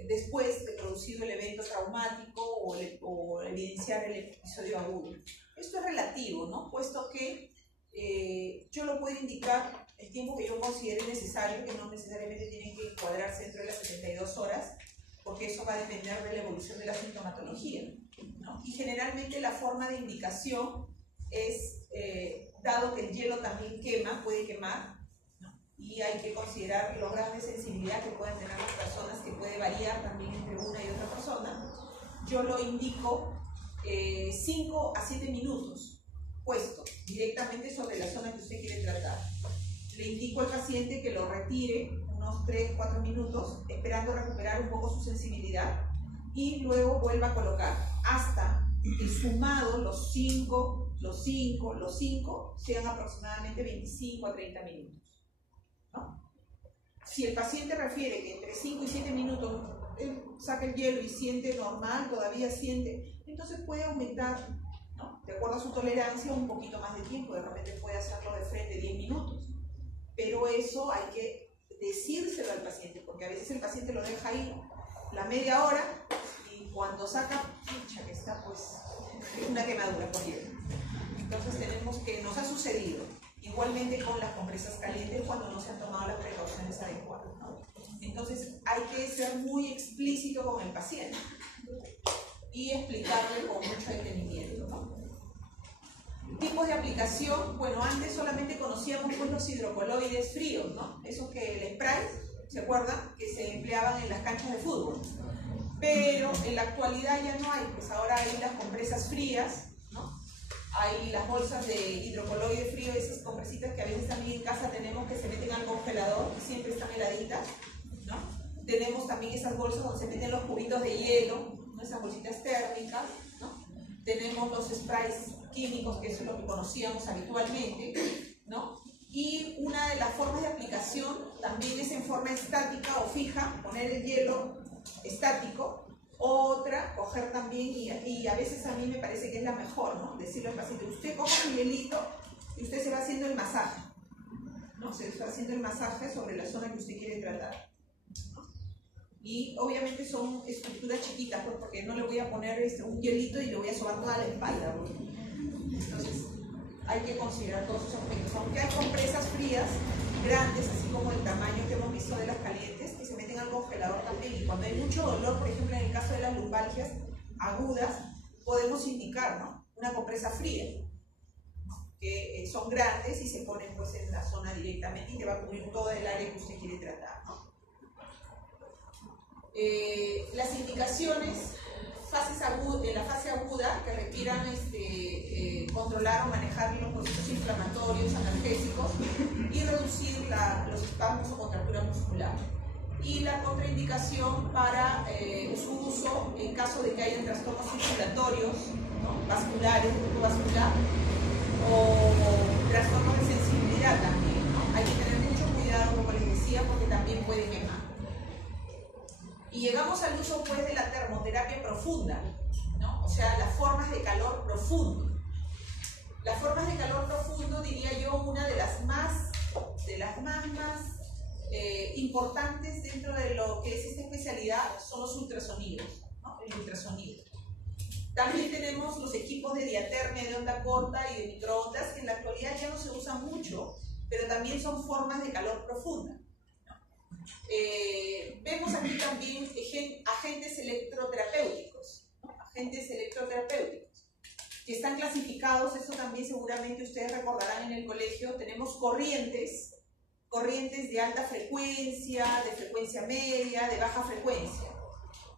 después de producido el evento traumático o evidenciar el episodio agudo. Esto es relativo, ¿no? Puesto que yo lo puedo indicar el tiempo que yo considere necesario, que no necesariamente tienen que encuadrarse dentro de las 72 horas, porque eso va a depender de la evolución de la sintomatología, ¿no? Y generalmente la forma de indicación es, dado que el hielo también quema, puede quemar, ¿no? Y hay que considerar los grados de sensibilidad que pueden tener las personas, que puede variar también entre una y otra persona. Yo lo indico 5 a 7 minutos, puesto directamente sobre la zona que usted quiere tratar. Le indico al paciente que lo retire unos 3-4 minutos, esperando recuperar un poco su sensibilidad, y luego vuelva a colocar hasta que sumado los 5 sean aproximadamente 25 a 30 minutos, ¿no? Si el paciente refiere que entre 5 y 7 minutos él saca el hielo y siente normal, todavía siente, entonces puede aumentar, ¿no? De acuerdo a su tolerancia, un poquito más de tiempo, de repente puede hacerlo de frente 10 minutos. Pero eso hay que decírselo al paciente, porque a veces el paciente lo deja ahí la media hora y cuando saca, pucha, que está pues una quemadura por hielo. Entonces tenemos que, nos ha sucedido, igualmente con las compresas calientes cuando no se han tomado las precauciones adecuadas, ¿no? Entonces hay que ser muy explícito con el paciente y explicarle con mucho detenimiento, ¿no? Tipos de aplicación, bueno, antes solamente conocíamos pues los hidrocoloides fríos, ¿no? Esos que el spray, ¿se acuerdan? Que se empleaban en las canchas de fútbol. Pero en la actualidad ya no hay, pues ahora hay las compresas frías, ¿no? Hay las bolsas de hidrocoloide frío, esas compresitas que a veces también en casa tenemos que se meten al congelador y siempre están heladitas, ¿no? Tenemos también esas bolsas donde se meten los cubitos de hielo, ¿no? Esas bolsitas térmicas, ¿no? Tenemos los sprays químicos, que es lo que conocíamos habitualmente, ¿no? Y una de las formas de aplicación también es en forma estática o fija, poner el hielo estático. Otra, coger también, y a veces a mí me parece que es la mejor, ¿no? Decirle al paciente, usted coge el hielito y usted se va haciendo el masaje, ¿no? Se está haciendo el masaje sobre la zona que usted quiere tratar, ¿no? Y obviamente son estructuras chiquitas, pues, porque no le voy a poner un hielito y le voy a sobar toda la espalda, ¿no? Entonces hay que considerar todos esos aspectos. Aunque hay compresas frías grandes, así como el tamaño que hemos visto de las calientes, que se meten al congelador también, y cuando hay mucho dolor, por ejemplo en el caso de las lumbalgias agudas, podemos indicar, ¿no? Una compresa fría, ¿no? Que son grandes y se ponen pues en la zona directamente y te va a cubrir todo el área que usted quiere tratar, ¿no? Las indicaciones en la fase aguda que requieran controlar o manejar los procesos inflamatorios, analgésicos y reducir los espasmos o contractura muscular. Y la contraindicación para su uso en caso de que haya trastornos circulatorios, ¿no? Vasculares, grupo vascular, o trastornos de sensibilidad también, ¿no? Hay que tener mucho cuidado, como les decía, porque también puede quemar. Y llegamos al uso pues de la termoterapia profunda, ¿no? O sea, las formas de calor profundo. Las formas de calor profundo, diría yo, una de las más importantes dentro de lo que es esta especialidad son los ultrasonidos, ¿no? El ultrasonido. También tenemos los equipos de diatermia de onda corta y de microondas, que en la actualidad ya no se usan mucho, pero también son formas de calor profunda. Vemos aquí también agentes electroterapéuticos, ¿no? Agentes electroterapéuticos que están clasificados, eso también seguramente ustedes recordarán en el colegio. Tenemos corrientes de alta frecuencia, de frecuencia media, de baja frecuencia,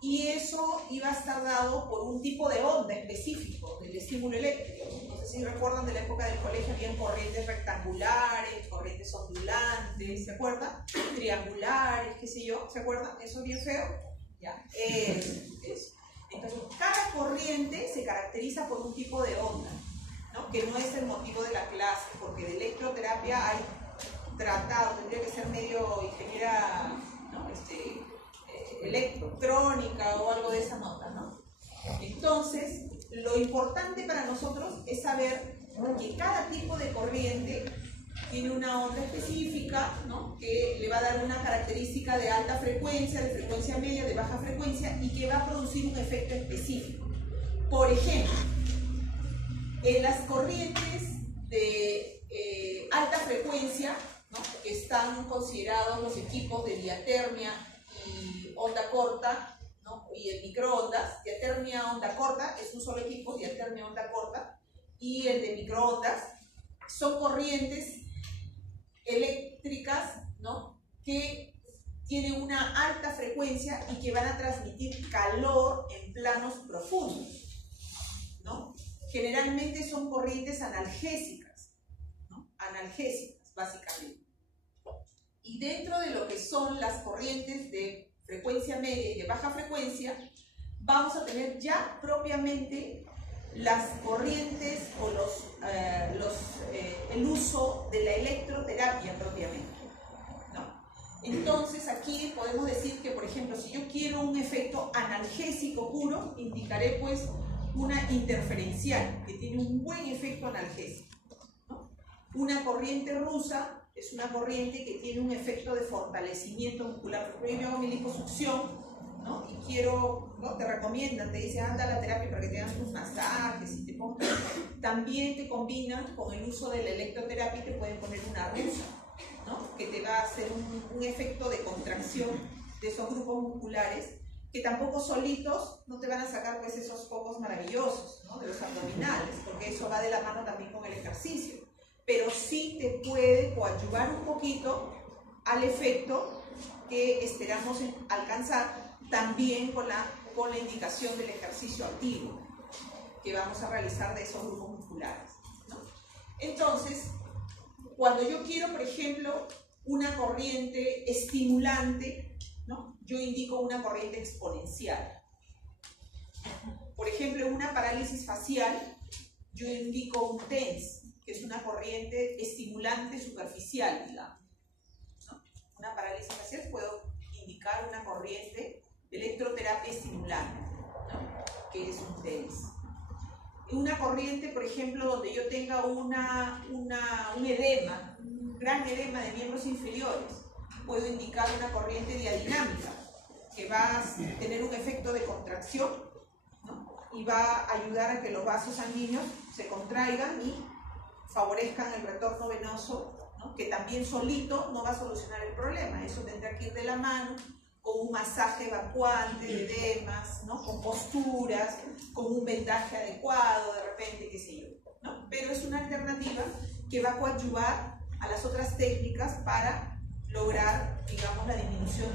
y eso iba a estar dado por un tipo de onda específico del estímulo eléctrico. No sé si recuerdan, de la época del colegio habían corrientes rectangulares, corrientes ondulantes, ¿se acuerdan? Triangulares, qué sé yo, ¿se acuerdan? Eso es bien feo. Ya, eso. Entonces, cada corriente se caracteriza por un tipo de onda, ¿no? Que no es el motivo de la clase, porque de electroterapia hay tratado, tendría que ser medio ingeniera, ¿no? Electrónica o algo de esa nota, ¿no? Entonces, lo importante para nosotros es saber que cada tipo de corriente tiene una onda específica, ¿no? Que le va a dar una característica de alta frecuencia, de frecuencia media, de baja frecuencia, y que va a producir un efecto específico. Por ejemplo, en las corrientes de alta frecuencia, ¿no? Que están considerados los equipos de diatermia y onda corta, ¿no? Y el microondas. Diatermia onda corta es un solo equipo, diatermia onda corta, y el de microondas son corrientes eléctricas, ¿no? Que tienen una alta frecuencia y que van a transmitir calor en planos profundos, ¿no? Generalmente son corrientes analgésicas, ¿no? Analgésicas, básicamente. Y dentro de lo que son las corrientes de frecuencia media y de baja frecuencia, vamos a tener ya propiamente las corrientes o el uso de la electroterapia propiamente, ¿no? Entonces aquí podemos decir que, por ejemplo, si yo quiero un efecto analgésico puro, indicaré pues una interferencial que tiene un buen efecto analgésico, ¿no? Una corriente rusa es una corriente que tiene un efecto de fortalecimiento muscular. Por ejemplo, yo hago mi liposucción, ¿no? Y quiero, ¿no? Te recomiendan, te dicen, anda a la terapia para que te hagan tus masajes y te pongan. También te combinan con el uso de la electroterapia y te pueden poner una rusa, ¿no? Que te va a hacer un efecto de contracción de esos grupos musculares, que tampoco solitos no te van a sacar pues esos focos maravillosos, ¿no? De los abdominales, porque eso va de la mano también con el ejercicio. Pero sí te puede coadyuvar un poquito al efecto que esperamos alcanzar, también con la indicación del ejercicio activo que vamos a realizar de esos grupos musculares, ¿no? Entonces, cuando yo quiero, por ejemplo, una corriente estimulante, ¿no? yo indico una corriente exponencial. Por ejemplo, en una parálisis facial, yo indico un TENS, que es una corriente estimulante superficial, digamos, ¿no? Una parálisis facial puedo indicar una corriente de electroterapia estimulante, ¿no? Que es un TENS. Una corriente, por ejemplo, donde yo tenga un edema, un gran edema de miembros inferiores, puedo indicar una corriente diadinámica que va a tener un efecto de contracción, ¿no? Y va a ayudar a que los vasos sanguíneos se contraigan y favorezcan el retorno venoso, ¿no? Que también solito no va a solucionar el problema. Eso tendrá que ir de la mano con un masaje evacuante de edemas, ¿no? Con posturas, con un vendaje adecuado, de repente, qué sé yo, ¿no? Pero es una alternativa que va a coadyuvar a las otras técnicas para lograr, digamos, la disminución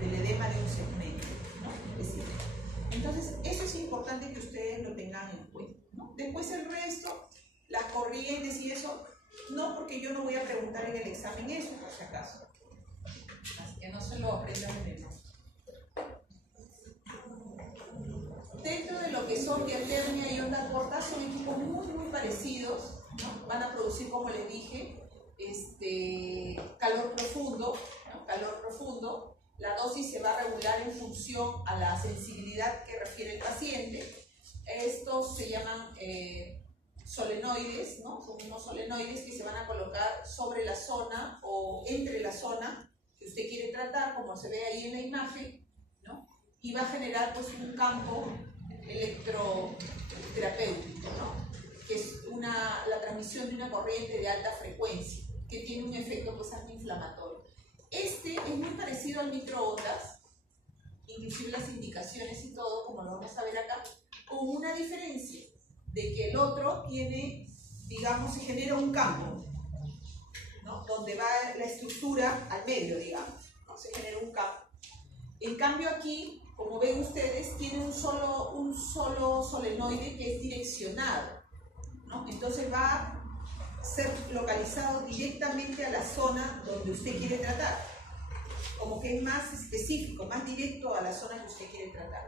del edema de un segmento, ¿no? Es decir, entonces, eso es importante que ustedes lo tengan en cuenta, ¿no? Después el resto, las corrientes y eso, no, porque yo no voy a preguntar en el examen eso, por si acaso. Así que no se lo aprendan de memoria. Dentro de lo que son diatermia y onda corta, son equipos muy parecidos, ¿no? Van a producir, como les dije, calor profundo, ¿no? Calor profundo. La dosis se va a regular en función a la sensibilidad que refiere el paciente. Estos se llaman solenoides, ¿no? Son unos solenoides que se van a colocar sobre la zona o entre la zona que usted quiere tratar, como se ve ahí en la imagen, ¿no? Y va a generar pues un campo electroterapéutico, ¿no? Que es la transmisión de una corriente de alta frecuencia que tiene un efecto pues antiinflamatorio. Es muy parecido al microondas, inclusive las indicaciones y todo, como lo vamos a ver acá, con una diferencia de que el otro tiene, digamos, se genera un campo, ¿no? Donde va la estructura al medio, digamos, ¿no? Se genera un campo. En cambio aquí, como ven ustedes, tiene un solo solenoide que es direccionado, ¿no? Entonces va a ser localizado directamente a la zona donde usted quiere tratar, como que es más específico, más directo a la zona que usted quiere tratar,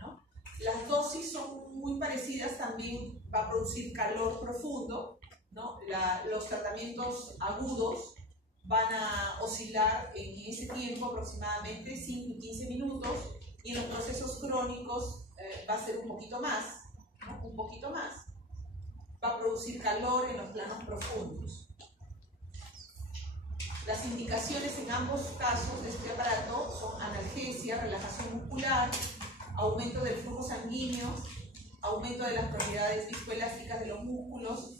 ¿no? Las dosis son muy parecidas, también va a producir calor profundo, ¿no? Los tratamientos agudos van a oscilar en ese tiempo aproximadamente 5 y 15 minutos, y en los procesos crónicos va a ser un poquito más, ¿no? Un poquito más. Va a producir calor en los planos profundos. Las indicaciones en ambos casos de este aparato son analgesia, relajación muscular, aumento del flujo sanguíneo, aumento de las propiedades viscoelásticas de los músculos,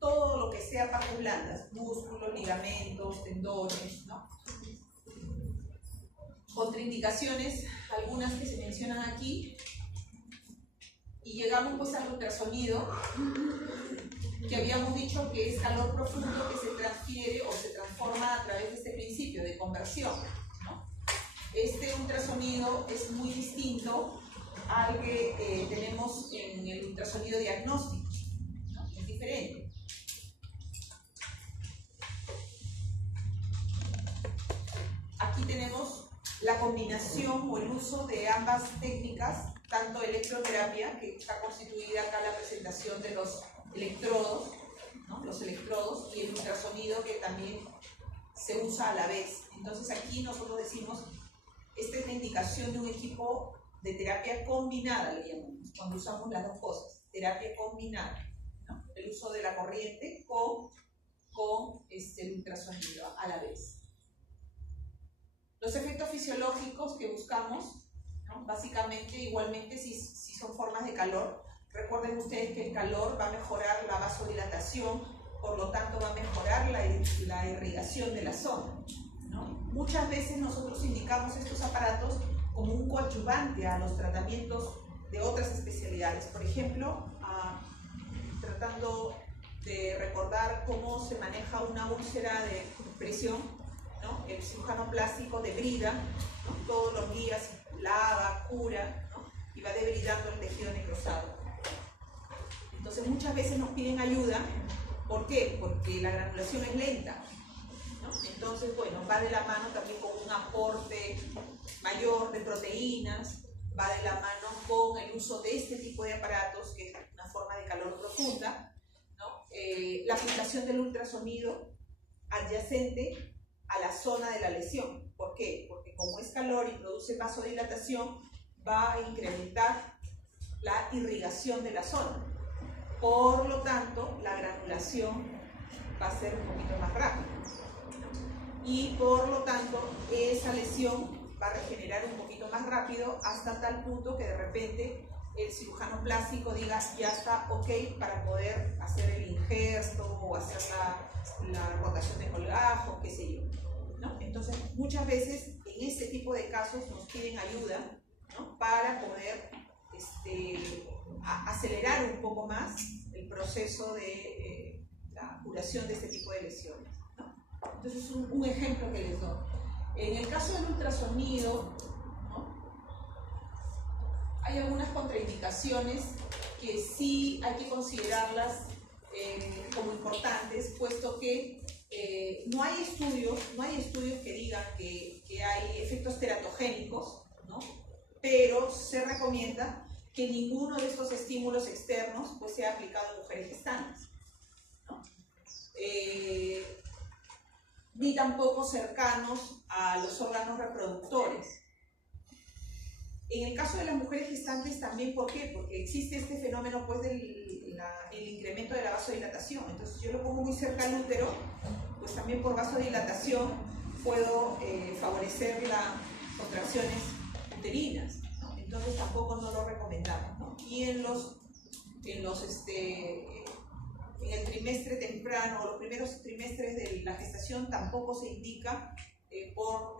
todo lo que sea partes blandas, músculos, ligamentos, tendones, ¿no? Contraindicaciones, algunas que se mencionan aquí, y llegamos pues al ultrasonido, que habíamos dicho que es calor profundo que se transfiere o se transforma a través de este principio de conversión, ¿no? Este ultrasonido es muy distinto al que tenemos en el ultrasonido diagnóstico, ¿no? Es diferente. Aquí tenemos la combinación o el uso de ambas técnicas, tanto electroterapia, que está constituida acá la presentación de los electrodos, ¿no? Los electrodos, y el ultrasonido, que también se usa a la vez. Entonces aquí nosotros decimos, esta es la indicación de un equipo de terapia combinada, le llamamos, cuando usamos las dos cosas, terapia combinada, ¿no? El uso de la corriente con el ultrasonido a la vez. Los efectos fisiológicos que buscamos, ¿no? Básicamente, igualmente, si son formas de calor, recuerden ustedes que el calor va a mejorar la vasodilatación, por lo tanto va a mejorar la irrigación de la zona, ¿no? Muchas veces nosotros indicamos estos aparatos como un coadyuvante a los tratamientos de otras especialidades. Por ejemplo, tratando de recordar cómo se maneja una úlcera de presión, ¿no? El cirujano plástico debrida, ¿no? Todos los días lava, cura, ¿no? Y va debridando el tejido necrosado. Entonces muchas veces nos piden ayuda. ¿Por qué? Porque la granulación es lenta. ¿no? Entonces, bueno, va de la mano también con un aporte mayor de proteínas, va de la mano con el uso de este tipo de aparatos, que es una forma de calor profunda, ¿no? La aplicación del ultrasonido adyacente a la zona de la lesión. ¿Por qué? Porque como es calor y produce vasodilatación, va a incrementar la irrigación de la zona. Por lo tanto, la granulación va a ser un poquito más rápida. Y por lo tanto, esa lesión va a regenerar un poquito más rápido hasta tal punto que de repente el cirujano plástico diga ya está ok para poder hacer el injerto o hacer la rotación de colgajo, qué sé yo, ¿no? Entonces, muchas veces en este tipo de casos nos piden ayuda, ¿no? Para poder acelerar un poco más el proceso de la curación de este tipo de lesiones, ¿no? Entonces, un ejemplo que les doy. En el caso del ultrasonido, ¿no? Hay algunas contraindicaciones que sí hay que considerarlas como importantes, puesto que no hay estudios que digan que hay efectos teratogénicos, ¿no? Pero se recomienda que ninguno de estos estímulos externos pues, sea aplicado en mujeres gestantes, ¿no? Ni tampoco cercanos a los órganos reproductores. En el caso de las mujeres gestantes también, ¿por qué? Porque existe este fenómeno pues, el incremento de la vasodilatación. Entonces, si yo lo pongo muy cerca al útero, pues también por vasodilatación puedo favorecer las contracciones uterinas, ¿no? Entonces tampoco no lo recomendamos, ¿no? Y en el trimestre temprano o los primeros trimestres de la gestación tampoco se indica por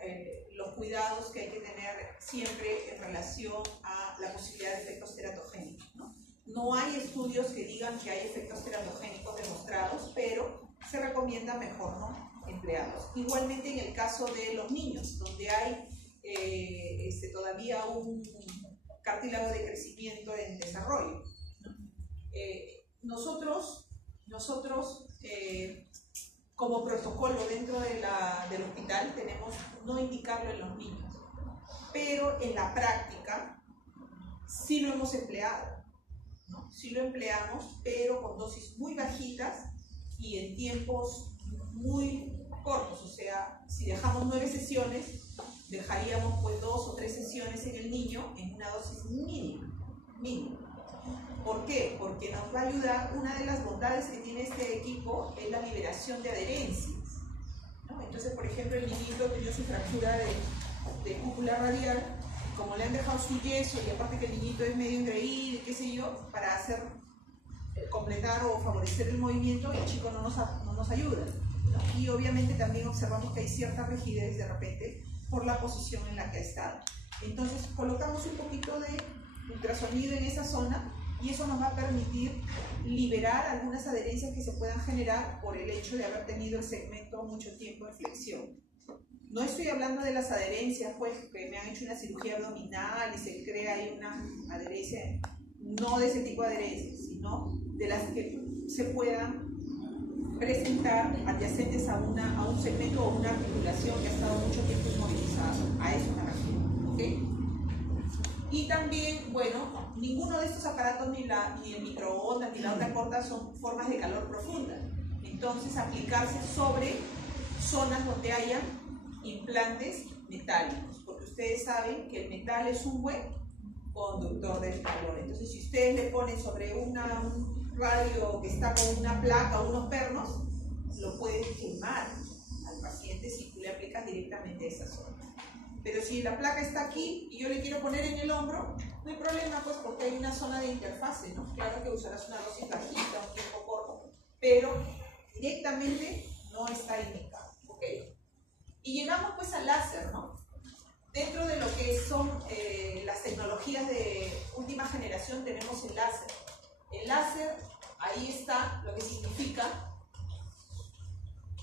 los cuidados que hay que tener siempre en relación a la posibilidad de efectos teratogénicos, ¿no? No hay estudios que digan que hay efectos teratogénicos demostrados, pero se recomienda mejor no emplearlos. Igualmente en el caso de los niños, donde hay todavía un cartílago de crecimiento en desarrollo, ¿no? Nosotros como protocolo dentro del hospital tenemos no indicarlo en los niños, pero en la práctica sí lo hemos empleado, ¿no? Sí lo empleamos, pero con dosis muy bajitas y en tiempos muy cortos. O sea, si dejamos 9 sesiones, dejaríamos pues 2 o 3 sesiones en el niño en una dosis mínima. ¿Por qué? Porque nos va a ayudar, una de las bondades que tiene este equipo es la liberación de adherencias, ¿no? Entonces, por ejemplo, el niñito tenía su fractura de cúpula radial, como le han dejado su yeso y aparte que el niñito es medio engreído, qué sé yo, para completar o favorecer el movimiento, el chico no nos ayuda, ¿no? Y obviamente también observamos que hay cierta rigidez de repente por la posición en la que ha estado. Entonces, colocamos un poquito de ultrasonido en esa zona y eso nos va a permitir liberar algunas adherencias que se puedan generar por el hecho de haber tenido el segmento mucho tiempo en flexión. No estoy hablando de las adherencias, pues, que me han hecho una cirugía abdominal y se crea ahí una adherencia, no de ese tipo de adherencias, sino de las que se puedan presentar adyacentes a un segmento o una articulación que ha estado mucho tiempo inmovilizada. A eso me refiero, ¿ok? Y también, bueno, ninguno de estos aparatos, ni el microondas, ni la onda corta, son formas de calor profunda. Entonces, aplicarse sobre zonas donde haya implantes metálicos, porque ustedes saben que el metal es un buen conductor del calor. Entonces, si ustedes le ponen sobre un radio que está con una placa o unos pernos, lo pueden quemar al paciente si tú le aplicas directamente a esa zona. Pero si la placa está aquí y yo le quiero poner en el hombro, no hay problema, pues, porque hay una zona de interfase, ¿no? Claro que usarás una dosis bajita, un tiempo corto, pero directamente no está indicado, ¿ok? Y llegamos pues al láser, ¿no? Dentro de lo que son las tecnologías de última generación tenemos el láser. El láser, ahí está lo que significa,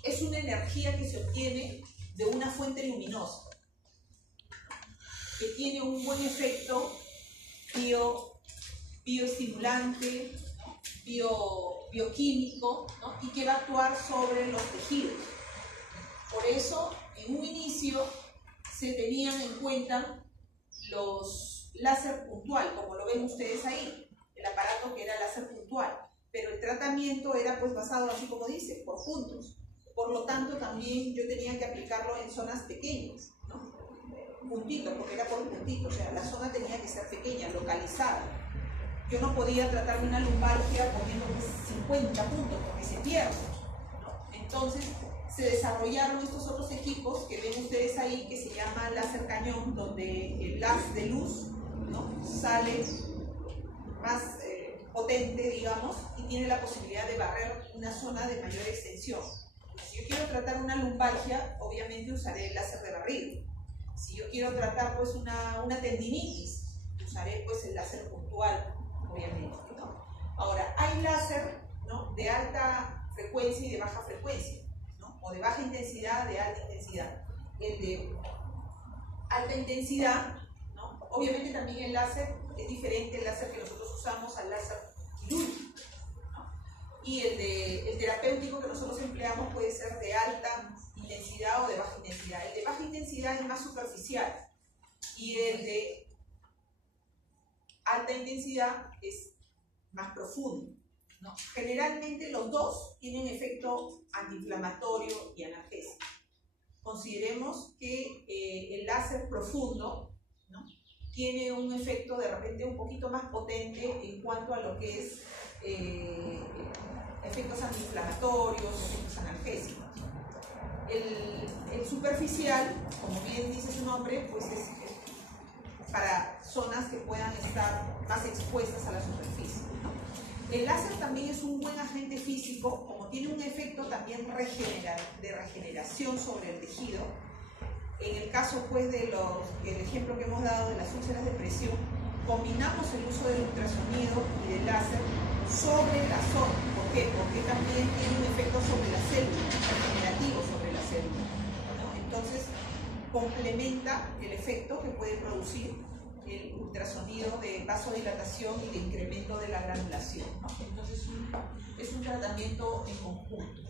es una energía que se obtiene de una fuente luminosa, que tiene un buen efecto bioestimulante, bioquímico, ¿no? Y que va a actuar sobre los tejidos. Por eso, en un inicio, se tenían en cuenta los láser puntual, como lo ven ustedes ahí, el aparato que era láser puntual, pero el tratamiento era pues basado, así como dice, por puntos. Por lo tanto, también yo tenía que aplicarlo en zonas pequeñas, ¿no? Puntitos, porque era por puntitos, o sea, la zona tenía que ser pequeña, localizada. Yo no podía tratarme una lumbalgia poniendo 50 puntos, porque se pierde, ¿no? Entonces, se desarrollaron estos otros equipos que ven ustedes ahí, que se llama láser cañón, donde el haz de luz, ¿no?, sale más potente, digamos, y tiene la posibilidad de barrer una zona de mayor extensión. Si yo quiero tratar una lumbalgia, obviamente usaré el láser de barrido. Si yo quiero tratar pues una tendinitis, usaré pues el láser puntual, obviamente, ¿no? Ahora, hay láser, ¿no?, de alta frecuencia y de baja frecuencia, ¿no?, o de baja intensidad, de alta intensidad. El de alta intensidad, ¿no?, obviamente también el láser es diferente, el láser que nosotros usamos al láser quirúrgico, ¿no? Y el terapéutico que nosotros empleamos puede ser de alta intensidad o de baja intensidad. El de baja intensidad es más superficial y el de alta intensidad es más profundo, ¿no? Generalmente los dos tienen efecto antiinflamatorio y analgésico. Consideremos que el láser profundo, ¿no?, tiene un efecto de repente un poquito más potente en cuanto a lo que es efectos antiinflamatorios, efectos analgésicos. El superficial, como bien dice su nombre, pues es para zonas que puedan estar más expuestas a la superficie, ¿no? El láser también es un buen agente físico, como tiene un efecto también de regeneración sobre el tejido. En el caso pues del ejemplo que hemos dado de las úlceras de presión, combinamos el uso del ultrasonido y del láser sobre la zona. ¿Por qué? Porque también tiene un efecto sobre la célula, regenerativo sobre la célula, ¿no? Entonces complementa el efecto que puede producir el ultrasonido de vasodilatación y de incremento de la granulación, ¿no? Entonces es un tratamiento en conjunto.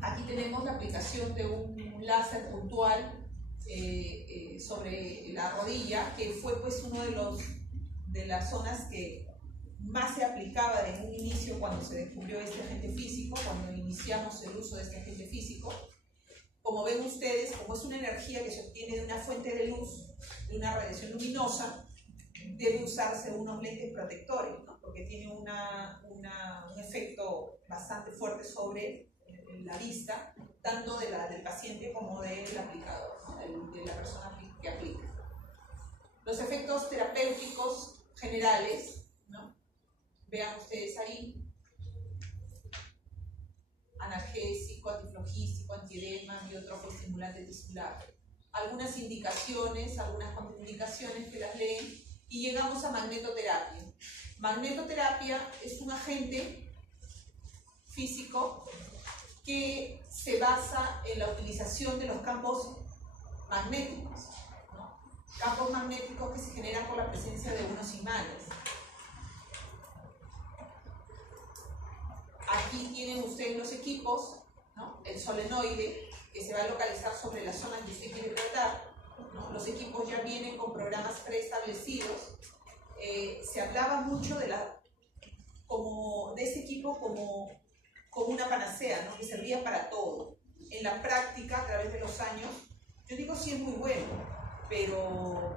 Aquí tenemos la aplicación de un láser puntual sobre la rodilla, que fue pues uno de las zonas que más se aplicaba en un inicio cuando se descubrió este agente físico, cuando iniciamos el uso de este agente físico. Como ven ustedes, como es una energía que se obtiene de una fuente de luz, de una radiación luminosa, debe usarse unos lentes protectores, ¿no?, porque tiene un efecto bastante fuerte sobre la vista, tanto del paciente como del aplicador, ¿no?, de la persona que aplica. Los efectos terapéuticos generales, ¿no?, vean ustedes ahí: analgésico, antiflogístico, antiedema, biotrófico, estimulante tisular. Algunas indicaciones, algunas contraindicaciones que las leen, y llegamos a magnetoterapia. Magnetoterapia es un agente físico que se basa en la utilización de los campos magnéticos, ¿no?, campos magnéticos que se generan por la presencia de unos imanes. Aquí tienen ustedes los equipos, ¿no?, el solenoide, que se va a localizar sobre la zona que usted quiere tratar, ¿no? Los equipos ya vienen con programas preestablecidos. Se hablaba mucho de este equipo como una panacea, ¿no?, que servía para todo. En la práctica, a través de los años, yo digo sí es muy bueno, pero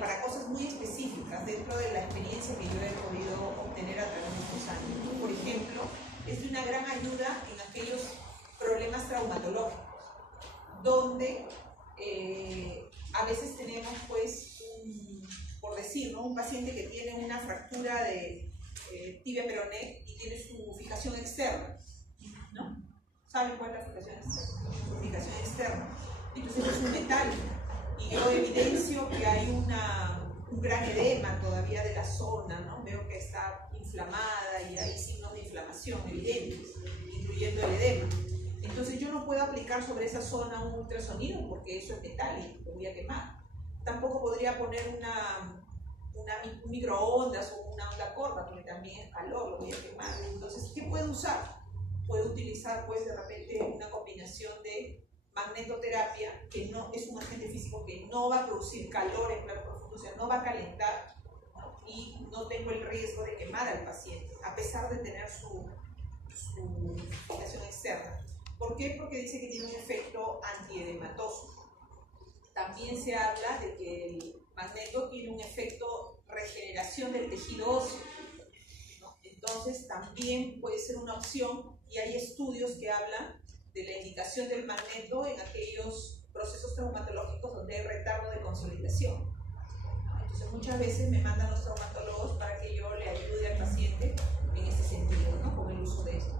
para cosas muy específicas dentro de la experiencia que yo he podido obtener a través de estos años. Por ejemplo, es de una gran ayuda en aquellos problemas traumatológicos, donde a veces tenemos, pues, por decir, ¿no?, un paciente que tiene una fractura de tibia peroné y tiene su fijación externa, ¿no? ¿Saben cuál es la fijación externa? Fijación externa. Entonces es un metal, y yo evidencio que hay un gran edema todavía de la zona, ¿no? Veo que está inflamada y hay signos de inflamación evidentes, incluyendo el edema. Entonces yo no puedo aplicar sobre esa zona un ultrasonido porque eso es metálico, lo voy a quemar. Tampoco podría poner un microondas o una onda corta porque también es calor, lo voy a quemar. Entonces, ¿qué puedo usar? puede utilizar pues de repente una combinación de magnetoterapia, que no es un agente físico que no va a producir calor en plano profundo, o sea, no va a calentar, ¿no? Y no tengo el riesgo de quemar al paciente, a pesar de tener su fijación externa. ¿Por qué? Porque dice que tiene un efecto antiedematoso. También se habla de que el magneto tiene un efecto regeneración del tejido óseo, ¿no? Entonces también puede ser una opción, y hay estudios que hablan de la indicación del magneto en aquellos procesos traumatológicos donde hay retardo de consolidación. Entonces muchas veces me mandan los traumatólogos para que yo le ayude al paciente en ese sentido, ¿no? Con el uso de esto.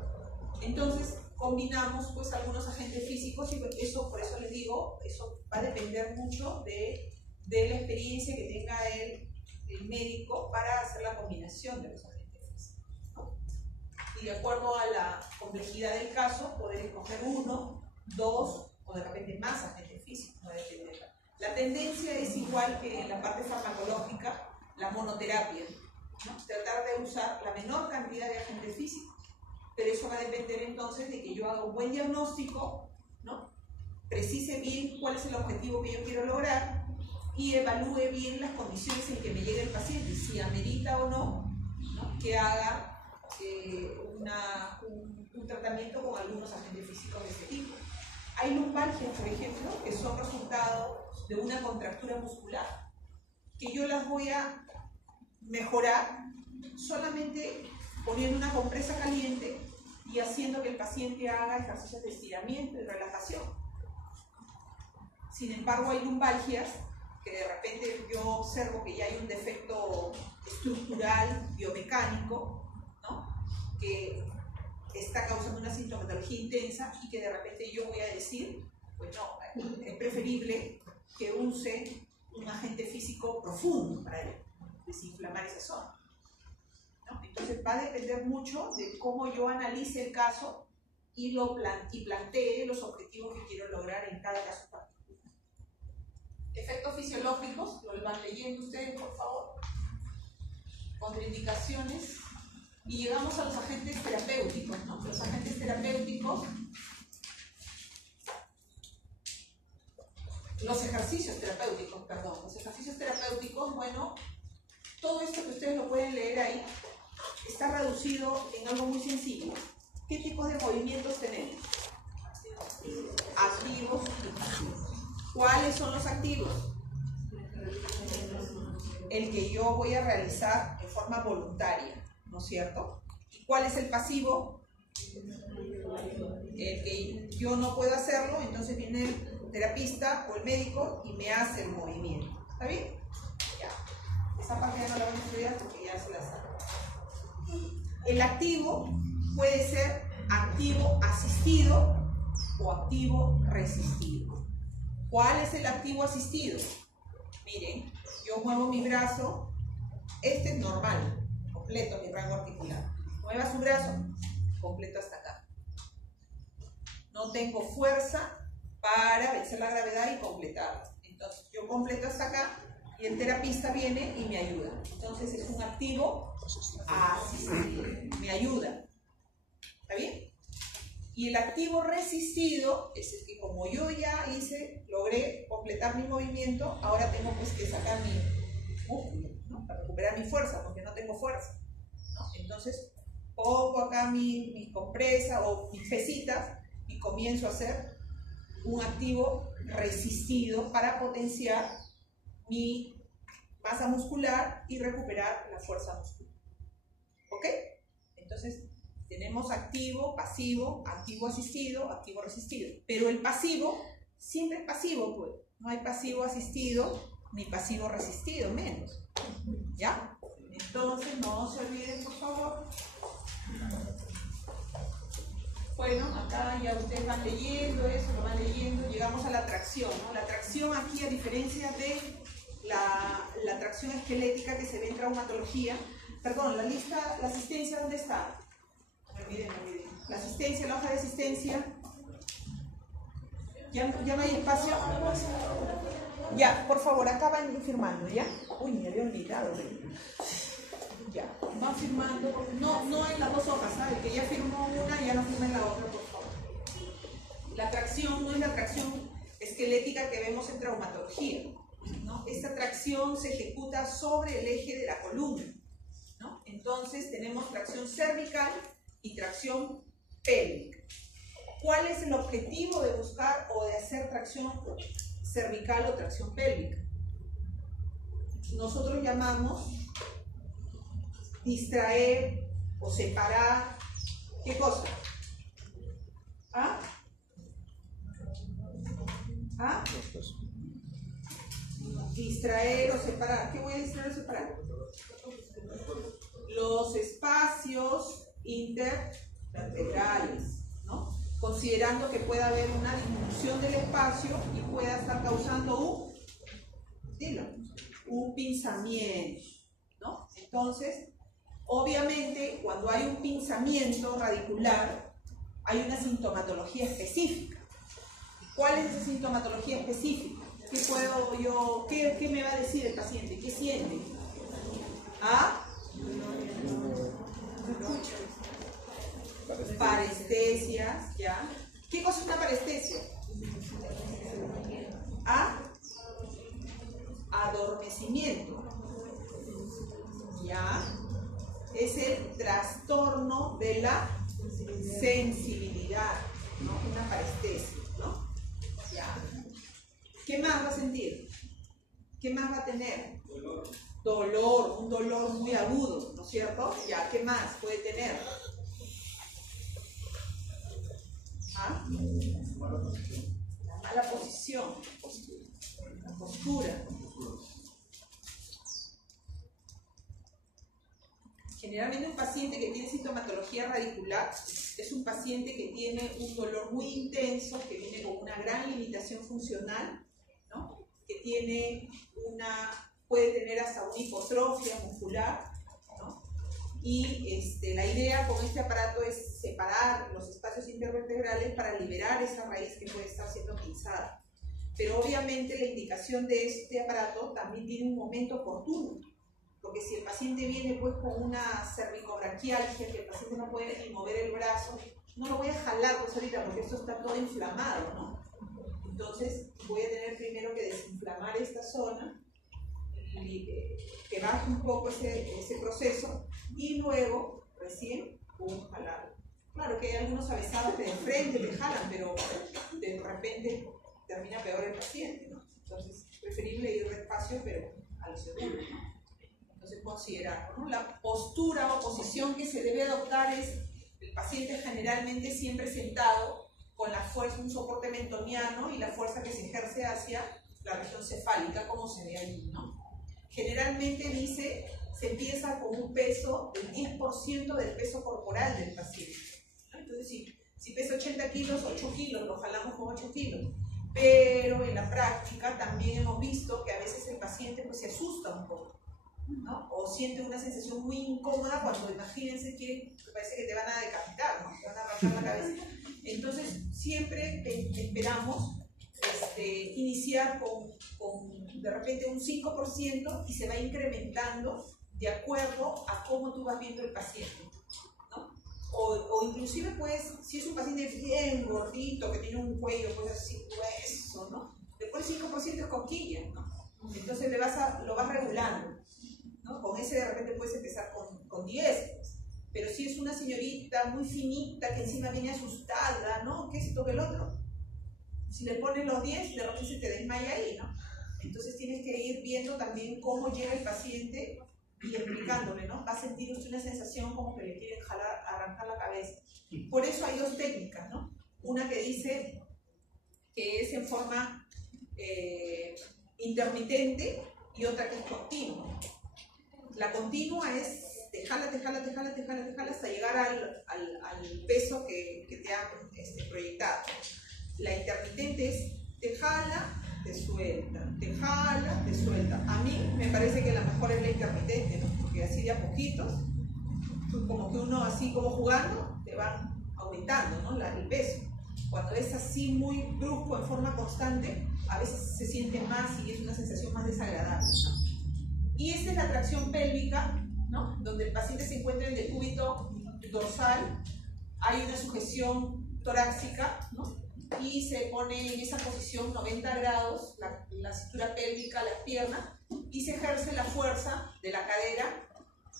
Entonces combinamos pues algunos agentes físicos, y eso, por eso les digo, eso va a depender mucho de la experiencia que tenga el médico para hacer la combinación de los agentes físicos, ¿no? Y de acuerdo a la complejidad del caso, poder escoger uno, dos o de repente más agentes físicos, no depende. La tendencia es igual que en la parte farmacológica, la monoterapia, ¿no? Tratar de usar la menor cantidad de agentes físicos, pero eso va a depender entonces de que yo haga un buen diagnóstico, ¿no? Precise bien cuál es el objetivo que yo quiero lograr y evalúe bien las condiciones en que me llegue el paciente, si amerita o no, ¿no? Que haga un tratamiento con algunos agentes físicos de este tipo. Hay lumbalgias, por ejemplo, que son resultado de una contractura muscular, que yo las voy a mejorar solamente poniendo una compresa caliente y haciendo que el paciente haga ejercicios de estiramiento y relajación. Sin embargo, hay lumbalgias que de repente yo observo que ya hay un defecto estructural, biomecánico, ¿no? Que está causando una sintomatología intensa y que de repente yo voy a decir, pues no, es preferible que use un agente físico profundo para desinflamar esa zona, ¿no? Entonces va a depender mucho de cómo yo analice el caso y plantee los objetivos que quiero lograr en cada caso particular. Efectos fisiológicos, lo van leyendo ustedes, por favor. Contraindicaciones. Y llegamos a los agentes terapéuticos, ¿no? Los agentes terapéuticos, los ejercicios terapéuticos, bueno, todo esto que ustedes lo pueden leer ahí, está reducido en algo muy sencillo. ¿Qué tipos de movimientos tenemos? Activos y pasivos. ¿Cuáles son los activos? El que yo voy a realizar de forma voluntaria, ¿no es cierto? ¿Y cuál es el pasivo? El que yo no puedo hacerlo, entonces viene el terapista o el médico y me hace el movimiento. ¿Está bien? Ya. Esa parte ya no la vamos a estudiar porque ya se la sabe. El activo puede ser activo asistido o activo resistido. ¿Cuál es el activo asistido? Miren, yo muevo mi brazo, este es normal, completo mi rango articular. Mueva su brazo, completo hasta acá. No tengo fuerza para vencer la gravedad y completarla. Entonces yo completo hasta acá y el terapista viene y me ayuda. Entonces es un activo asistido, me ayuda. ¿Está bien? Y el activo resistido es el que, como yo ya logré completar mi movimiento, ahora tengo pues que sacar mi músculo, ¿no? Para recuperar mi fuerza, porque no tengo fuerza, ¿no? Entonces pongo acá mi compresa o mis pesitas y comienzo a hacer un activo resistido para potenciar mi masa muscular y recuperar la fuerza muscular. ¿Ok? Entonces tenemos activo, pasivo, activo asistido, activo resistido. Pero el pasivo siempre es pasivo, pues. No hay pasivo asistido ni pasivo resistido, menos. ¿Ya? Entonces no se olviden, por favor. Bueno, acá ya ustedes van leyendo eso, lo van leyendo. Llegamos a la tracción, ¿no? La tracción aquí, a diferencia de la tracción esquelética que se ve en traumatología, perdón, la asistencia, ¿dónde está? Me olvidé. La asistencia, la hoja de asistencia. ¿Ya no hay espacio? Ya, por favor, acá van firmando, ¿ya? Uy, me había olvidado. Ya, van firmando, porque no en las dos hojas, ¿sabes? El que ya firmó una, ya no firma en la otra, por favor. La tracción no es la tracción esquelética que vemos en traumatología, ¿no? Esta tracción se ejecuta sobre el eje de la columna, ¿no? Entonces tenemos tracción cervical y tracción pélvica. ¿Cuál es el objetivo de buscar o de hacer tracción cervical o tracción pélvica? Nosotros llamamos distraer o separar, ¿qué cosa? ¿Ah? ¿Ah? Distraer o separar. ¿Qué voy a distraer o separar? Los espacios intervertebrales, ¿no? Considerando que pueda haber una disminución del espacio y pueda estar causando un pinzamiento, ¿no? Entonces, obviamente, cuando hay un pinzamiento radicular, hay una sintomatología específica. ¿Cuál es esa sintomatología específica? ¿Qué puedo yo, qué me va a decir el paciente? ¿Qué siente? ¿Ah? Parestesias, ¿ya? ¿Qué cosa es una parestesia? ¿Ah? Adormecimiento, ¿ya? Es el trastorno de la sensibilidad, ¿no? Una parestesia, ¿no? ¿Ya? ¿Qué más va a sentir? ¿Qué más va a tener? Dolor, un dolor muy agudo, ¿no es cierto? ¿Ya? ¿Qué más puede tener? ¿Ah? La mala posición, la postura. Generalmente un paciente que tiene sintomatología radicular es un paciente que tiene un dolor muy intenso, que viene con una gran limitación funcional, ¿no? Que tiene puede tener hasta una hipotrofia muscular, ¿no? Y la idea con este aparato es separar los espacios intervertebrales para liberar esa raíz que puede estar siendo pinzada. Pero obviamente la indicación de este aparato también tiene un momento oportuno. Porque si el paciente viene pues con una cervicobraquialgia, que el paciente no puede ni mover el brazo, no lo voy a jalar pues ahorita porque esto está todo inflamado, ¿no? Entonces voy a tener primero que desinflamar esta zona, que baje un poco ese proceso y luego recién jalarlo. Claro que hay algunos avesados de frente te jalan, pero de repente termina peor el paciente, ¿no? Entonces preferible ir despacio pero a lo seguro, ¿no? Entonces considerar, ¿no? La postura o posición que se debe adoptar es el paciente generalmente siempre sentado con la fuerza, un soporte mentoniano y la fuerza que se ejerce hacia la región cefálica como se ve allí, ¿no? Generalmente se empieza con un peso del 10% del peso corporal del paciente, ¿no? Entonces si pesa 80 kilos, 8 kilos, lo jalamos con 8 kilos. Pero en la práctica también hemos visto que a veces el paciente pues, se asusta un poco, ¿no? O siente una sensación muy incómoda cuando imagínense que parece que te van a decapitar, ¿no? Te van a arrancar la cabeza. Entonces siempre esperamos iniciar con de repente un 5% y se va incrementando de acuerdo a cómo tú vas viendo el paciente, ¿no? O inclusive pues si es un paciente bien gordito que tiene un cuello pues así grueso, ¿no? Después el 5% es cosquilla, ¿no? Entonces lo vas regulando, ¿no? Con ese de repente puedes empezar con 10, pues. Pero si es una señorita muy finita que encima viene asustada, ¿no? ¿Qué es esto que el otro? Si le pones los 10, de repente se te desmaya ahí, ¿no? Entonces tienes que ir viendo también cómo llega el paciente y explicándole, ¿no? Va a sentir usted una sensación como que le quieren arrancar la cabeza. Por eso hay dos técnicas, ¿no? Una que dice que es en forma intermitente y otra que es continua. La continua es te jala hasta llegar al peso que te han proyectado. La intermitente es te jala, te suelta, te jala, te suelta. A mí me parece que la mejor es la intermitente, ¿no? Porque así de a poquitos, como que uno así como jugando, te van aumentando, ¿no? El peso. Cuando es así muy brusco, en forma constante, a veces se siente más y es una sensación más desagradable, ¿no? Y esta es la tracción pélvica ¿no? Donde el paciente se encuentra en el decúbito dorsal, hay una sujeción torácica, ¿no? Y se pone en esa posición 90 grados, la cintura pélvica, las piernas, y se ejerce la fuerza de la cadera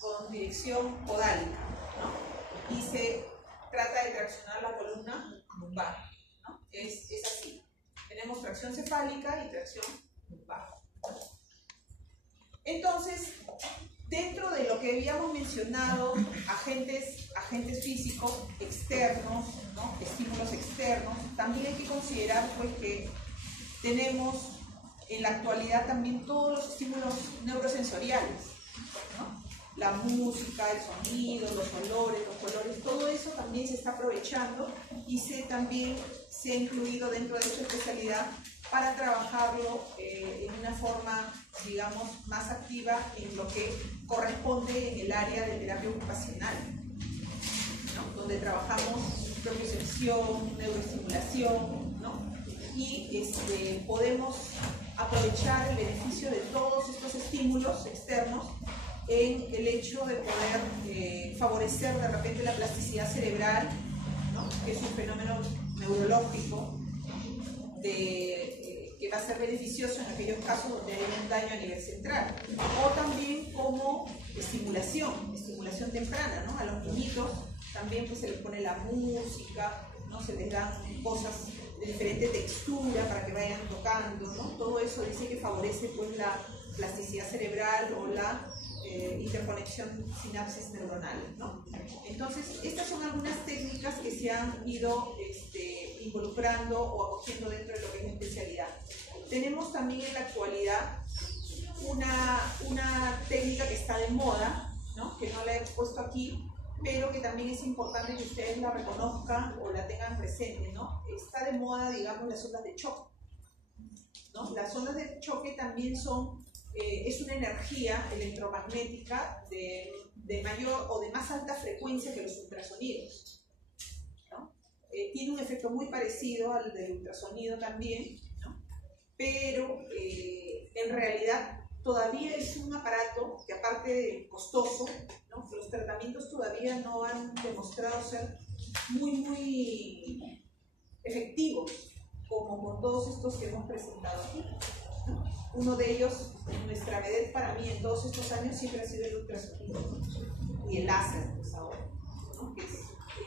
con dirección podálica, ¿no? Y se trata de traccionar la columna lumbar, ¿no? Es así. Tenemos tracción cefálica y tracción lumbar. Entonces, dentro de lo que habíamos mencionado, agentes físicos externos, ¿no? Estímulos externos, también hay que considerar pues, que tenemos en la actualidad también todos los estímulos neurosensoriales, ¿no? La música, el sonido, los olores, los colores, todo eso también se está aprovechando y también se ha incluido dentro de esta especialidad para trabajarlo en una forma, digamos, más activa en lo que corresponde en el área de terapia ocupacional, ¿no? Donde trabajamos propiocepción, neuroestimulación, ¿no? Y podemos aprovechar el beneficio de todos estos estímulos externos en el hecho de poder favorecer de repente la plasticidad cerebral, ¿no? Que es un fenómeno neurológico que va a ser beneficioso en aquellos casos donde hay un daño a nivel central, o también como estimulación temprana, ¿no? A los niñitos también pues, se les pone la música, ¿no? Se les dan cosas de diferente textura para que vayan tocando, ¿no? Todo eso dice que favorece pues, la plasticidad cerebral o la interconexión sinapsis neuronales, ¿no? Entonces, estas son algunas técnicas que se han ido involucrando o acogiendo dentro de lo que es la especialidad. Tenemos también en la actualidad una técnica que está de moda, ¿no? Que no la he puesto aquí, pero que también es importante que ustedes la reconozcan o la tengan presente, ¿no? Está de moda, digamos, las ondas de choque, ¿no? Las ondas de choque también es una energía electromagnética de mayor o de más alta frecuencia que los ultrasonidos, ¿no? Tiene un efecto muy parecido al del ultrasonido también, ¿no? Pero en realidad todavía es un aparato que, aparte de costoso, ¿no? Los tratamientos todavía no han demostrado ser muy efectivos, como con todos estos que hemos presentado aquí, ¿no? Uno de ellos, nuestra vedette para mí en todos estos años, siempre ha sido el ultrasonido y el láser, pues ahora, ¿no? Que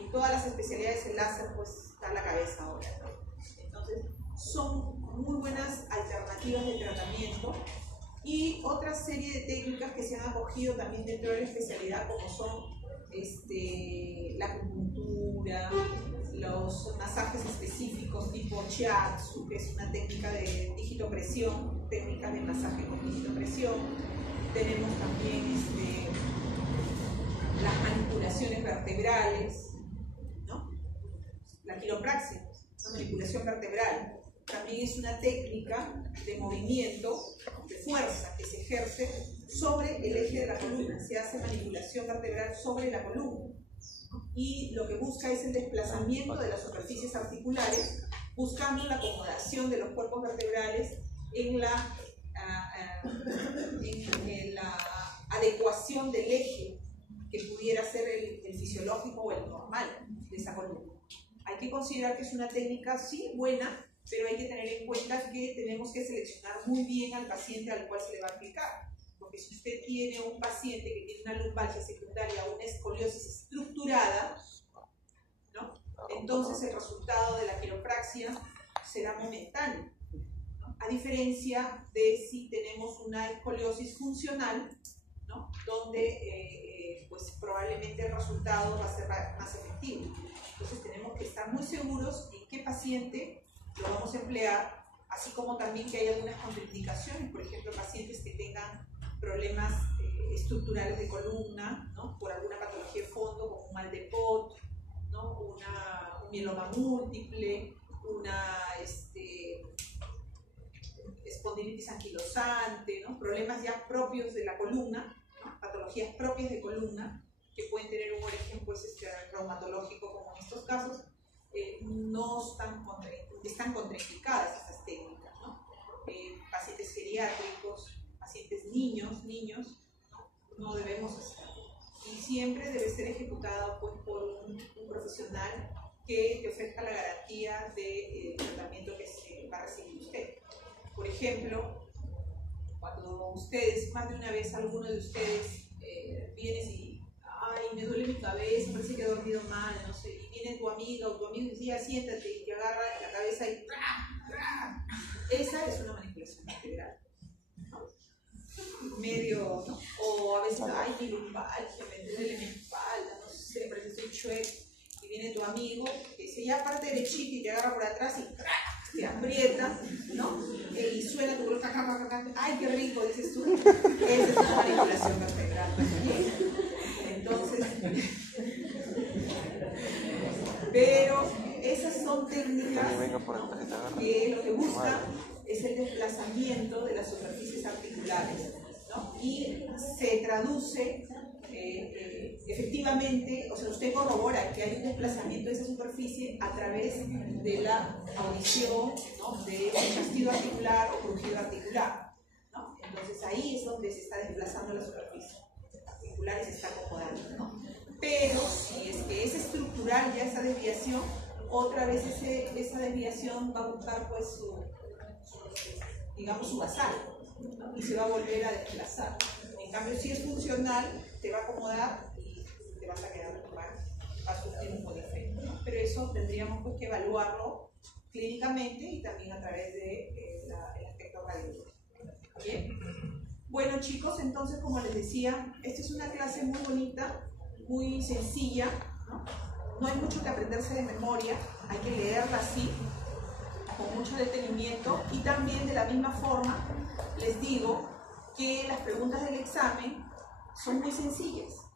en todas las especialidades el láser pues está a la cabeza ahora, ¿no? Entonces son muy buenas alternativas de tratamiento. Y otra serie de técnicas que se han acogido también dentro de la especialidad, como son la acupuntura, los masajes específicos tipo shiatsu, que es una técnica de digitopresión, técnicas de masaje con digitopresión. Tenemos también las manipulaciones vertebrales, ¿no? La quiropraxia, la manipulación vertebral. También es una técnica de movimiento, de fuerza, que se ejerce sobre el eje de la columna. Se hace manipulación vertebral sobre la columna. Y lo que busca es el desplazamiento de las superficies articulares, buscando la acomodación de los cuerpos vertebrales en la adecuación del eje que pudiera ser el fisiológico o el normal de esa columna. Hay que considerar que es una técnica, sí, buena, pero hay que tener en cuenta que tenemos que seleccionar muy bien al paciente al cual se le va a aplicar. Porque si usted tiene un paciente que tiene una lumbalgia secundaria o una escoliosis estructurada, ¿no? Entonces el resultado de la quiropraxia será momentáneo, ¿no? A diferencia de si tenemos una escoliosis funcional, ¿no? Donde pues probablemente el resultado va a ser más efectivo. Entonces tenemos que estar muy seguros en qué paciente lo vamos a emplear, así como también que hay algunas contraindicaciones, por ejemplo, pacientes que tengan problemas estructurales de columna, ¿no? Por alguna patología de fondo, como un mal de Pot, ¿no? Un mieloma múltiple, una espondilitis anquilosante, ¿no? Problemas ya propios de la columna, ¿no? Patologías propias de columna, que pueden tener un origen pues, reumatológico, como en estos casos. No están contraindicadas estas técnicas, ¿no? Pacientes geriátricos, pacientes niños, ¿no? No debemos y siempre debe ser ejecutado pues, por un profesional que te ofrezca la garantía del tratamiento que se va a recibir usted. Por ejemplo, cuando ustedes, más de una vez, alguno de ustedes vienes y, ay, me duele mi cabeza, parece que he dormido mal, no sé, y viene tu amiga o tu amigo y dice, ya siéntate, y te agarra la cabeza y esa es una manipulación integral, ¿no? Medio, ¿no? O a veces, ay, mi lumbalgia, me duele mi espalda, no sé, parece que estoy chueco, y viene tu amigo que dice, ya parte derechito y te agarra por atrás y te aprieta, ¿no? Y suena tu voz, ay, qué rico, dices tú. Esa es una manipulación integral también. Entonces, pero esas son técnicas, ¿no? Que lo que buscan es el desplazamiento de las superficies articulares, ¿no? Y se traduce efectivamente, o sea, usted corrobora que hay un desplazamiento de esa superficie a través de la audición, ¿no? De chasquido articular o crujido articular, ¿no? Entonces ahí es donde se está desplazando la superficie articular y se está acomodando, ¿no? Pero si es que es estructural ya esa desviación, otra vez esa desviación va a buscar pues digamos su basal, ¿no? Y se va a volver a desplazar. En cambio, si es funcional, te va a acomodar y te vas a quedar va a surgir un buen efecto, ¿no? Pero eso tendríamos pues, que evaluarlo clínicamente y también a través del aspecto radiológico. ¿Bien? Bueno, chicos, entonces, como les decía, esta es una clase muy bonita, muy sencilla, ¿no? No hay mucho que aprenderse de memoria, hay que leerla así, con mucho detenimiento, y también de la misma forma les digo que las preguntas del examen son muy sencillas.